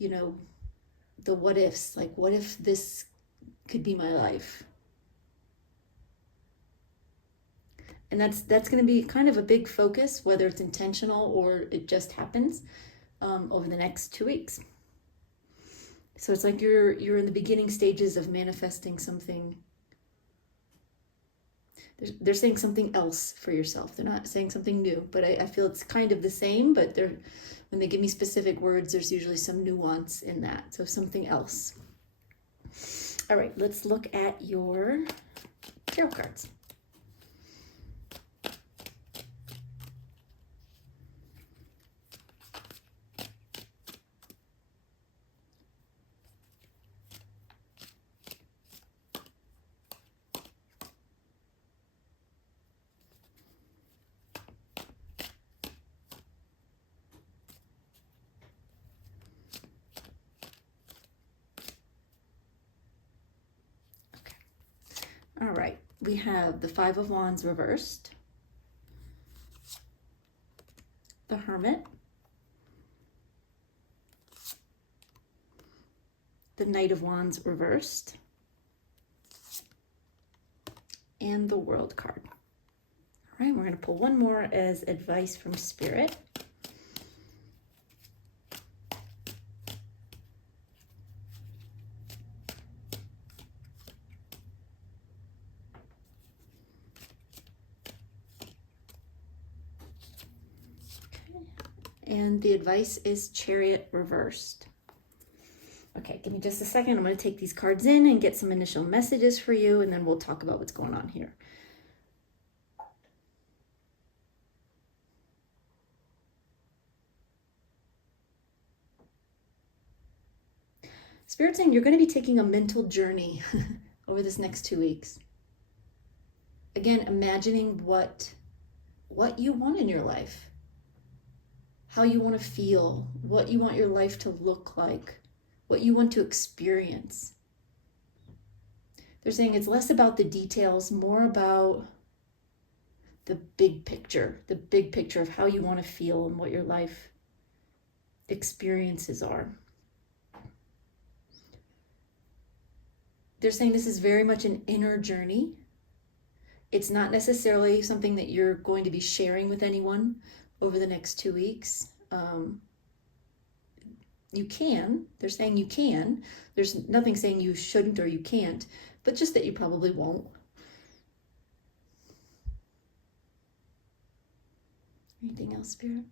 the what ifs, like what if this could be my life? And that's going to be kind of a big focus, whether it's intentional or it just happens over the next 2 weeks. So it's like you're in the beginning stages of manifesting something. They're saying something else for yourself. They're not saying something new, but I feel it's kind of the same, but when they give me specific words, there's usually some nuance in that. So something else. All right, let's look at your tarot cards. All right, we have the Five of Wands reversed, the Hermit, the Knight of Wands reversed, and the World card. All right, we're going to pull one more as advice from Spirit. And the advice is Chariot reversed. Okay, give me just a second. I'm going to take these cards in and get some initial messages for you, and then we'll talk about what's going on here. Spirit saying you're going to be taking a mental journey over this next 2 weeks. Again, imagining what you want in your life, how you want to feel, what you want your life to look like, what you want to experience. They're saying it's less about the details, more about the big picture of how you want to feel and what your life experiences are. They're saying this is very much an inner journey. It's not necessarily something that you're going to be sharing with anyone over the next 2 weeks. You can. They're saying you can. There's nothing saying you shouldn't or you can't, but just that you probably won't. Anything else, Spirit?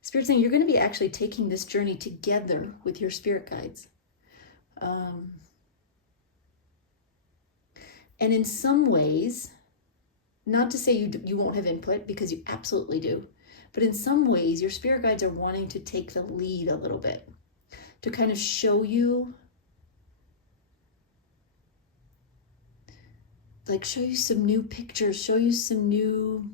Spirit saying you're going to be actually taking this journey together with your spirit guides. And in some ways, not to say you won't have input, because you absolutely do, but in some ways your spirit guides are wanting to take the lead a little bit, to kind of show you some new pictures, show you some new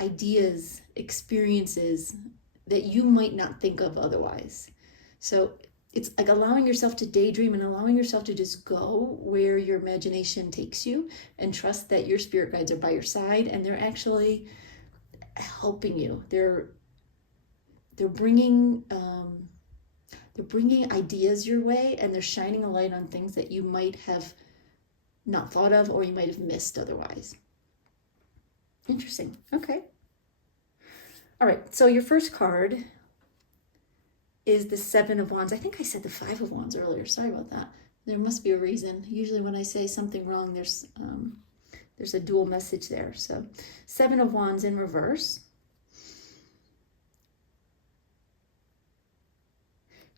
ideas, experiences that you might not think of otherwise. So it's like allowing yourself to daydream and allowing yourself to just go where your imagination takes you, and trust that your spirit guides are by your side and they're actually helping you. They're bringing ideas your way, and they're shining a light on things that you might have not thought of or you might have missed otherwise. Interesting. Okay. All right. So your first card is the Seven of Wands. I think I said the Five of Wands earlier. Sorry about that. There must be a reason. Usually when I say something wrong, there's a dual message there. So Seven of Wands in reverse.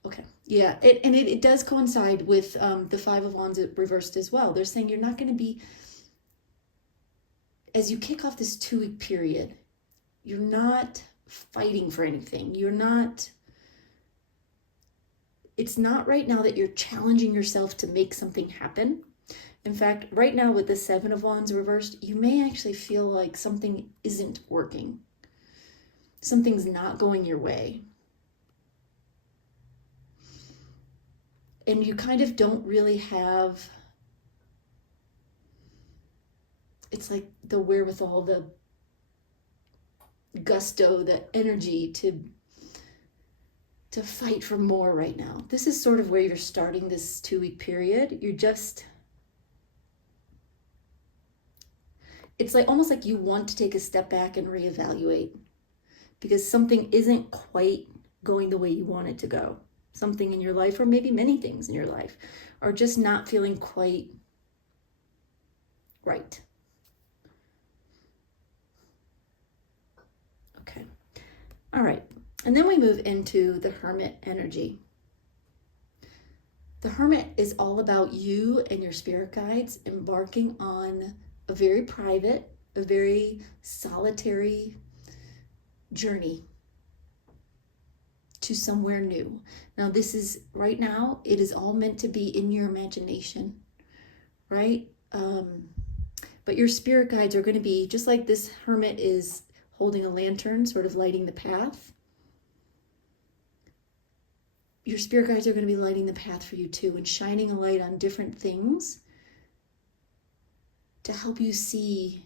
Okay. Yeah. It does coincide with the Five of Wands reversed as well. They're saying you're not going to be, as you kick off this 2-week period, you're not fighting for anything. It's not right now that you're challenging yourself to make something happen. In fact, right now with the Seven of Wands reversed, you may actually feel like something isn't working. Something's not going your way. And you kind of don't really have, it's like the wherewithal, the gusto, the energy to fight for more right now. This is sort of where you're starting this 2-week period. It's like almost like you want to take a step back and reevaluate, because something isn't quite going the way you want it to go. Something in your life, or maybe many things in your life, are just not feeling quite right. Okay. All right. And then we move into the Hermit energy. The Hermit is all about you and your spirit guides embarking on a very private, a very solitary journey to somewhere new. Now this is, right now, it is all meant to be in your imagination, right? But your spirit guides are going to be, just like this hermit is holding a lantern, sort of lighting the path, your spirit guides are going to be lighting the path for you too, and shining a light on different things to help you see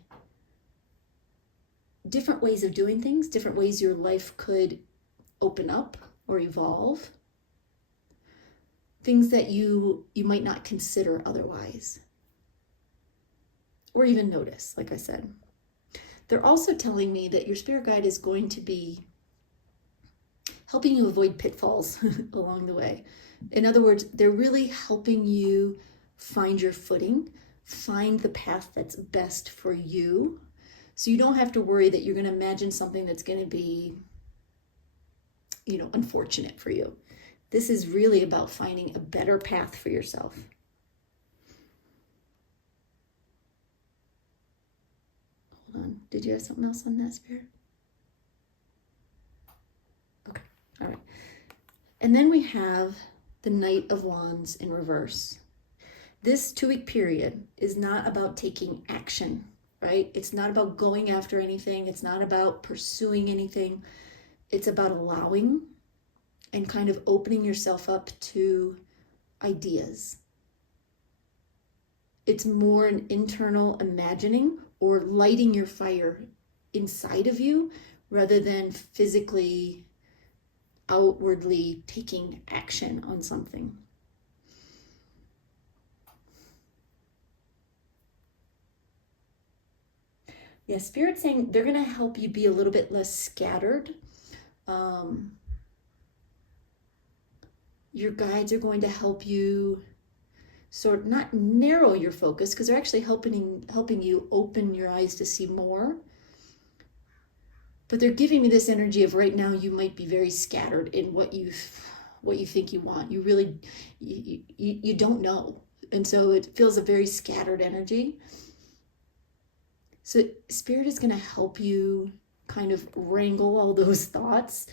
different ways of doing things, different ways your life could open up or evolve. Things that you might not consider otherwise, or even notice, like I said. They're also telling me that your spirit guide is going to be helping you avoid pitfalls along the way. In other words, they're really helping you find your footing, find the path that's best for you. So you don't have to worry that you're going to imagine something that's going to be, unfortunate for you. This is really about finding a better path for yourself. Hold on. Did you have something else on that, Spirit? Okay. All right. And then we have the Knight of Wands in reverse. This 2-week period is not about taking action, right? It's not about going after anything. It's not about pursuing anything. It's about allowing and kind of opening yourself up to ideas. It's more an internal imagining or lighting your fire inside of you rather than physically, outwardly taking action on something. Yeah, Spirit's saying they're going to help you be a little bit less scattered. Your guides are going to help you sort of not narrow your focus, because they're actually helping you open your eyes to see more. But they're giving me this energy of right now you might be very scattered in what you think you want. You really you don't know, and so it feels a very scattered energy. So Spirit is going to help you kind of wrangle all those thoughts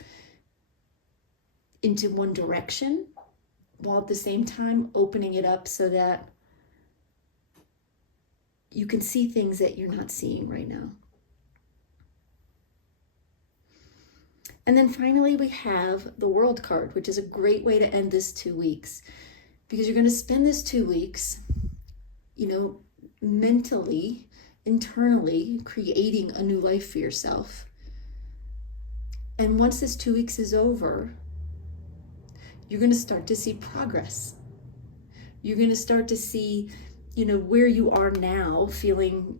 into one direction, while at the same time opening it up so that you can see things that you're not seeing right now. And then finally we have the World card, which is a great way to end this 2 weeks, because you're going to spend this 2 weeks, mentally, internally creating a new life for yourself. And once this 2 weeks is over, you're going to start to see progress. You're going to start to see, where you are now, feeling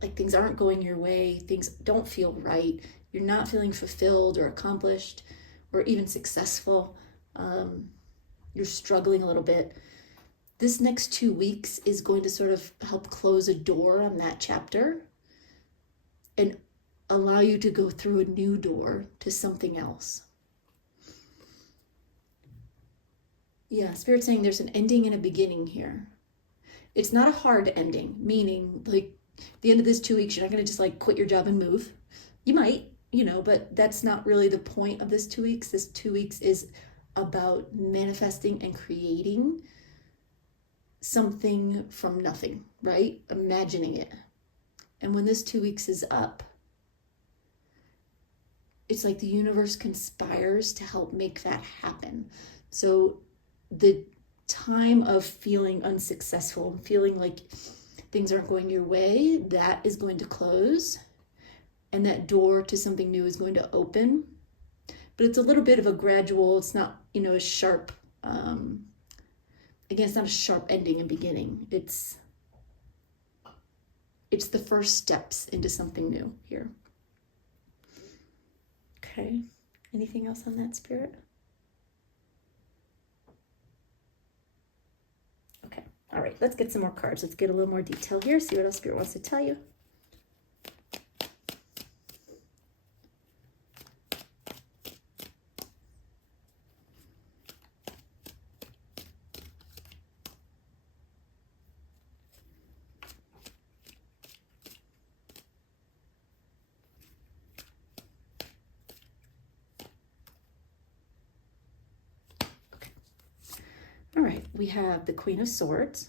like things aren't going your way, things don't feel right, you're not feeling fulfilled or accomplished or even successful. You're struggling a little bit. This next 2 weeks is going to sort of help close a door on that chapter and allow you to go through a new door to something else. Yeah, Spirit's saying there's an ending and a beginning here. It's not a hard ending, meaning like the end of this 2 weeks, you're not going to just like quit your job and move. You might, but that's not really the point of this 2 weeks. This 2 weeks is about manifesting and creating something from nothing, right? Imagining it. And when this 2 weeks is up, it's like the universe conspires to help make that happen. So the time of feeling unsuccessful, feeling like things aren't going your way, that is going to close, and that door to something new is going to open. But it's a little bit of a gradual, it's not, a sharp, again, it's not a sharp ending and beginning. It's the first steps into something new here. Okay, anything else on that, Spirit? Okay, all right, let's get some more cards. Let's get a little more detail here, see what else Spirit wants to tell you. All right, we have the Queen of Swords,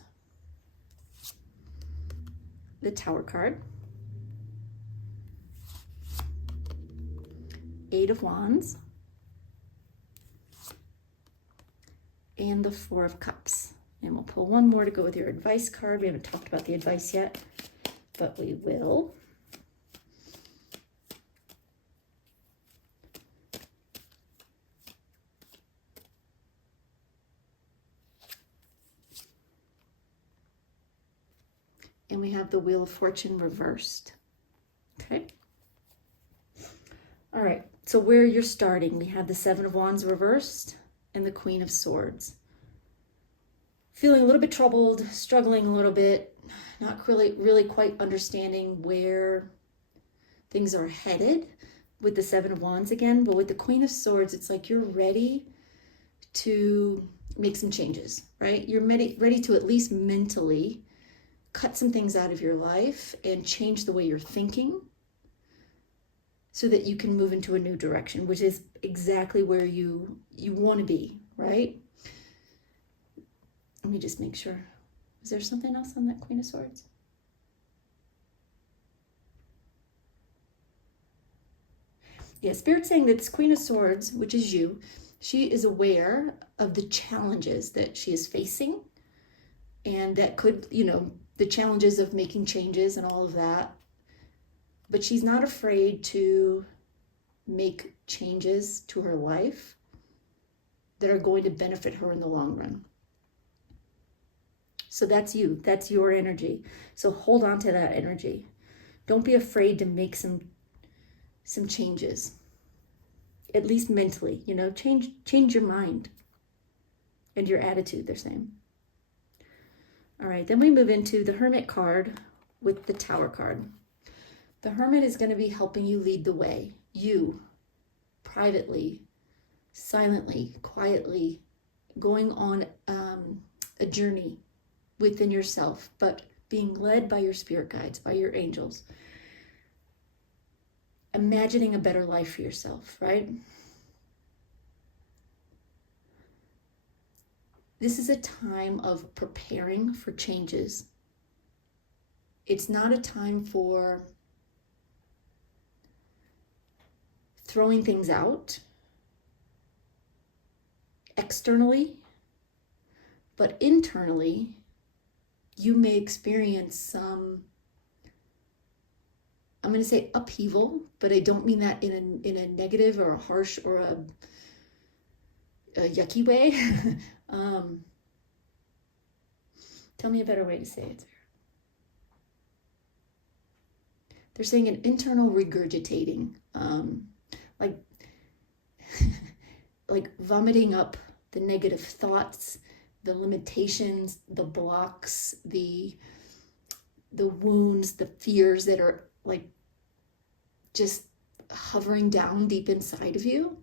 the Tower card, Eight of Wands, and the Four of Cups. And we'll pull one more to go with your advice card. We haven't talked about the advice yet, but we will. and we have the Wheel of Fortune reversed. Okay. All right, so where you're starting, we have the Seven of Wands reversed and the Queen of Swords. Feeling a little bit troubled, struggling a little bit, not really quite understanding where things are headed with the Seven of Wands again. But with the Queen of Swords, it's like you're ready to make some changes, right? You're ready to at least mentally cut some things out of your life and change the way you're thinking so that you can move into a new direction, which is exactly where you want to be, right? Let me just make sure. Is there something else on that Queen of Swords? Yeah, Spirit's saying that this Queen of Swords, which is you, she is aware of the challenges that she is facing, and that could, the challenges of making changes and all of that. But she's not afraid to make changes to her life that are going to benefit her in the long run. So that's you. That's your energy. So hold on to that energy. Don't be afraid to make some changes. At least mentally, change your mind and your attitude, they're saying. All right, then we move into the Hermit card with the Tower card. The Hermit is going to be helping you lead the way. You, privately, silently, quietly, going on a journey within yourself, but being led by your spirit guides, by your angels. Imagining a better life for yourself, right? This is a time of preparing for changes. It's not a time for throwing things out externally, but internally, you may experience some, I'm going to say upheaval, but I don't mean that in a negative or a harsh or a yucky way. Tell me a better way to say it. They're saying an internal regurgitating, like like vomiting up the negative thoughts, the limitations, the blocks, the wounds, the fears that are like just hovering down deep inside of you.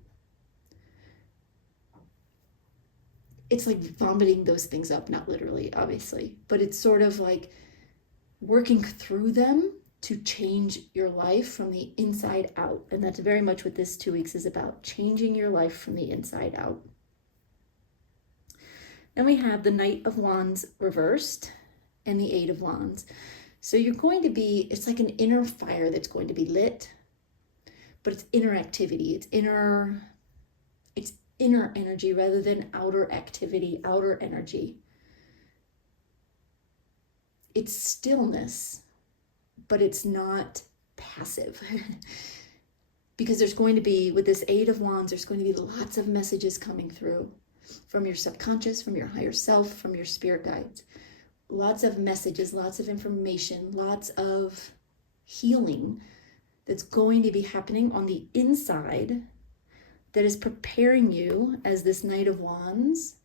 It's like vomiting those things up, not literally, obviously, but it's sort of like working through them to change your life from the inside out. And that's very much what this 2 weeks is about, changing your life from the inside out. Then we have the Knight of Wands reversed and the Eight of Wands. So you're going to be, it's like an inner fire that's going to be lit, but it's inner activity. It's inner energy rather than outer activity, outer energy. It's stillness, but it's not passive. Because there's going to be, with this Eight of Wands, there's going to be lots of messages coming through from your subconscious, from your higher self, from your spirit guides. Lots of messages, lots of information, lots of healing that's going to be happening on the inside that is preparing you as this Knight of Wands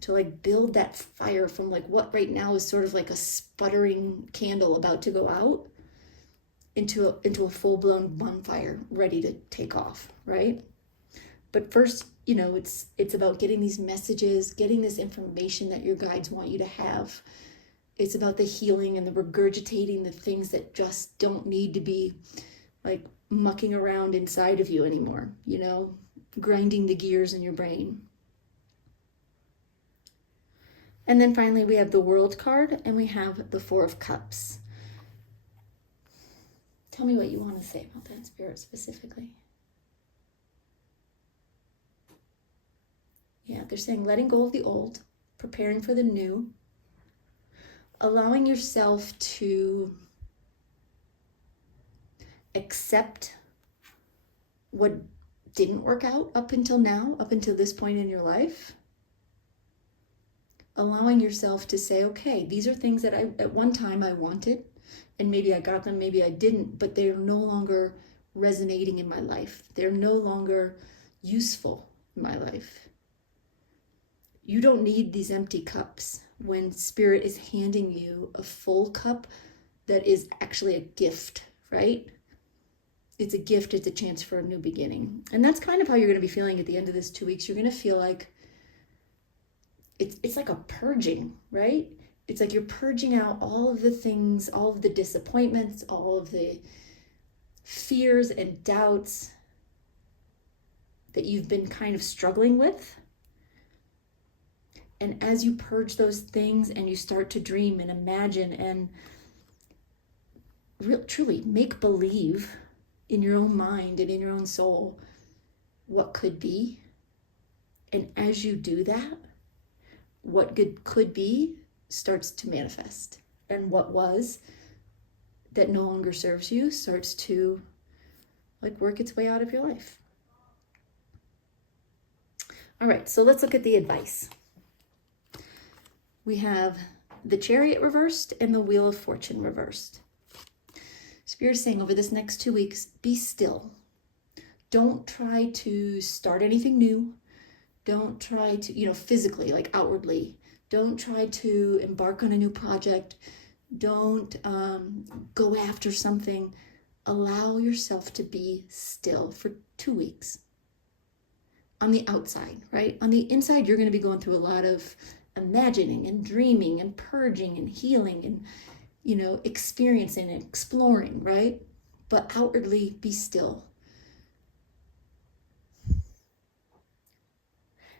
to like build that fire from like what right now is sort of like a sputtering candle about to go out into a full-blown bonfire ready to take off, right? But first, it's about getting these messages, getting this information that your guides want you to have. It's about the healing and the regurgitating the things that just don't need to be like mucking around inside of you anymore, grinding the gears in your brain. And then finally, we have the World card and we have the Four of Cups. Tell me what you want to say about that, Spirit, specifically. Yeah, they're saying letting go of the old, preparing for the new, allowing yourself to accept what didn't work out up until now, up until this point in your life, allowing yourself to say, okay, these are things that I at one time I wanted, and maybe I got them, maybe I didn't, but they're no longer resonating in my life. They're no longer useful in my life. You don't need these empty cups when Spirit is handing you a full cup that is actually a gift, right? It's a gift, it's a chance for a new beginning. And that's kind of how you're going to be feeling at the end of this 2 weeks. You're going to feel like it's like a purging, right? It's like you're purging out all of the things, all of the disappointments, all of the fears and doubts that you've been kind of struggling with. And as you purge those things and you start to dream and imagine and truly make believe in your own mind and in your own soul what could be. And as you do that, what good could be starts to manifest. And what was that no longer serves you starts to work its way out of your life. All right, so let's look at the advice. We have the Chariot reversed and the Wheel of Fortune reversed. Spirit is saying over this next 2 weeks, be still. Don't try to start anything new. Don't try to, physically, outwardly. Don't try to embark on a new project. Don't go after something. Allow yourself to be still for 2 weeks. On the outside, right? On the inside, you're going to be going through a lot of imagining and dreaming and purging and healing and, experiencing and exploring, right? But outwardly, be still.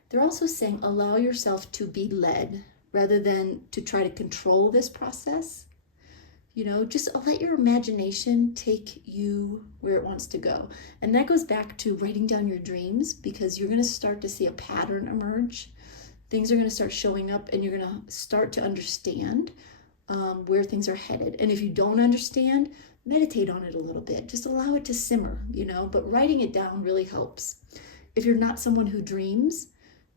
They're also saying allow yourself to be led rather than to try to control this process. Just let your imagination take you where it wants to go. And that goes back to writing down your dreams, because you're going to start to see a pattern emerge. Things are going to start showing up and you're going to start to understand where things are headed. And if you don't understand, meditate on it a little bit. Just allow it to simmer, but writing it down really helps. If you're not someone who dreams,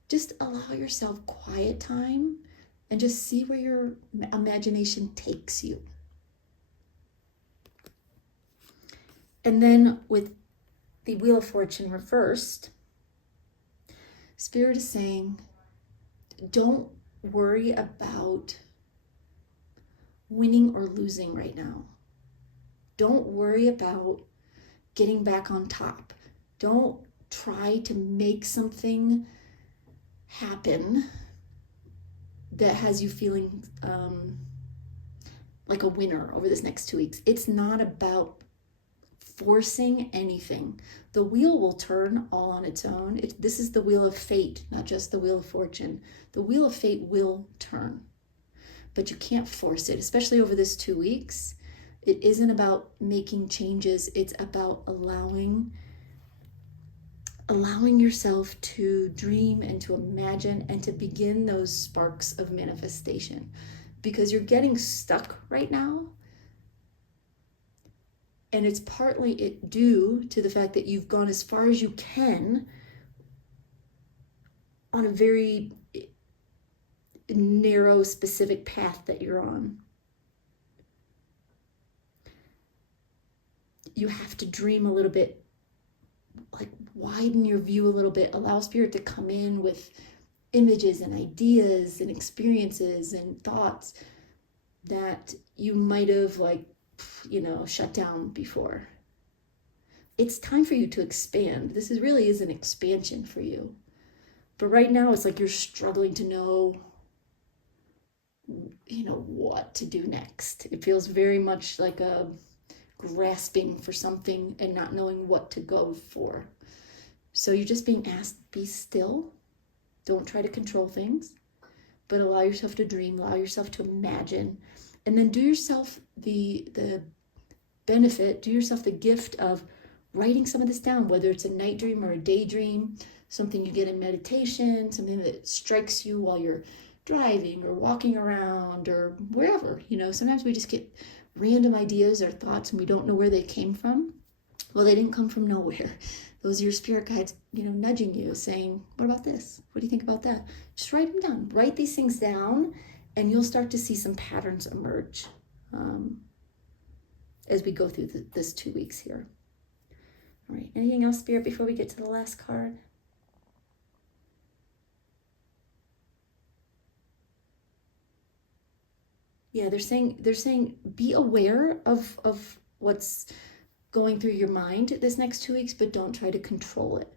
just allow yourself quiet time and just see where your imagination takes you. And then with the Wheel of Fortune reversed, Spirit is saying, don't worry about winning or losing right now. Don't worry about getting back on top. Don't try to make something happen that has you feeling like a winner over this next 2 weeks. It's not about forcing anything. The wheel will turn all on its own. This is the wheel of fate, not just the wheel of fortune. The wheel of fate will turn, but you can't force it, especially over this 2 weeks. It isn't about making changes. It's about allowing yourself to dream and to imagine and to begin those sparks of manifestation, because you're getting stuck right now. And it's partly due to the fact that you've gone as far as you can on a very narrow, specific path that you're on. You have to dream a little bit, widen your view a little bit, allow Spirit to come in with images and ideas and experiences and thoughts that you might have shut down before. It's time for you to expand. This really is an expansion for you. But right now it's like you're struggling to know what to do next. It feels very much like a grasping for something and not knowing what to go for. So you're just being asked, be still. Don't try to control things, but allow yourself to dream, allow yourself to imagine, and then do yourself the benefit, do yourself the gift of writing some of this down, whether it's a night dream or a daydream, something you get in meditation, something that strikes you while you're driving or walking around or wherever. Sometimes we just get random ideas or thoughts and we don't know where they came from. Well, they didn't come from nowhere. Those are your spirit guides, nudging you, saying, what about this? What do you think about that? Just write them down. Write these things down, and you'll start to see some patterns emerge as we go through this 2 weeks here. All right, anything else, Spirit, before we get to the last card? Yeah, they're saying be aware of what's going through your mind this next 2 weeks, but don't try to control it.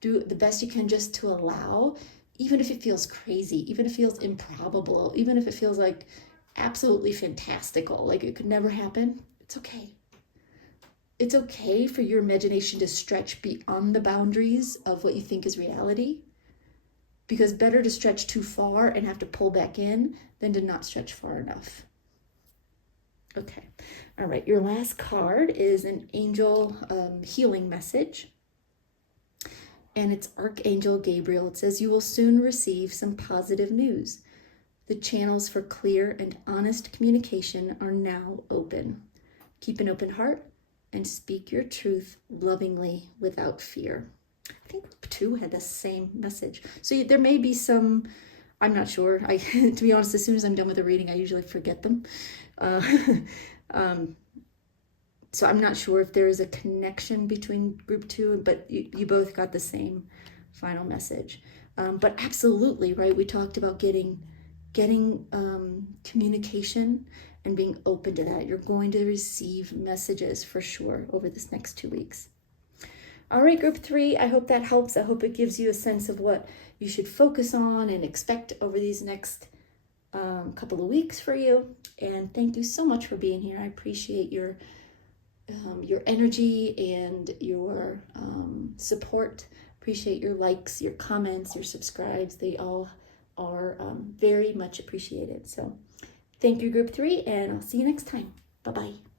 Do the best you can just to allow, even if it feels crazy, even if it feels improbable, even if it feels like absolutely fantastical, like it could never happen. It's okay. It's okay for your imagination to stretch beyond the boundaries of what you think is reality, because better to stretch too far and have to pull back in than to not stretch far enough. Okay. All right. Your last card is an angel healing message. And it's Archangel Gabriel. It says, you will soon receive some positive news. The channels for clear and honest communication are now open. Keep an open heart and speak your truth lovingly without fear. I think group 2 had the same message. So there may be some, I'm not sure. To be honest, as soon as I'm done with the reading, I usually forget them. So I'm not sure if there is a connection between group 2, but you both got the same final message. But absolutely, right? We talked about getting communication and being open to that. You're going to receive messages for sure over this next 2 weeks. All right, group 3, I hope that helps. I hope it gives you a sense of what you should focus on and expect over these next couple of weeks for you. And thank you so much for being here. I appreciate your energy and your support. Appreciate your likes, your comments, your subscribes. They all are very much appreciated. So thank you, group 3, and I'll see you next time. Bye-bye.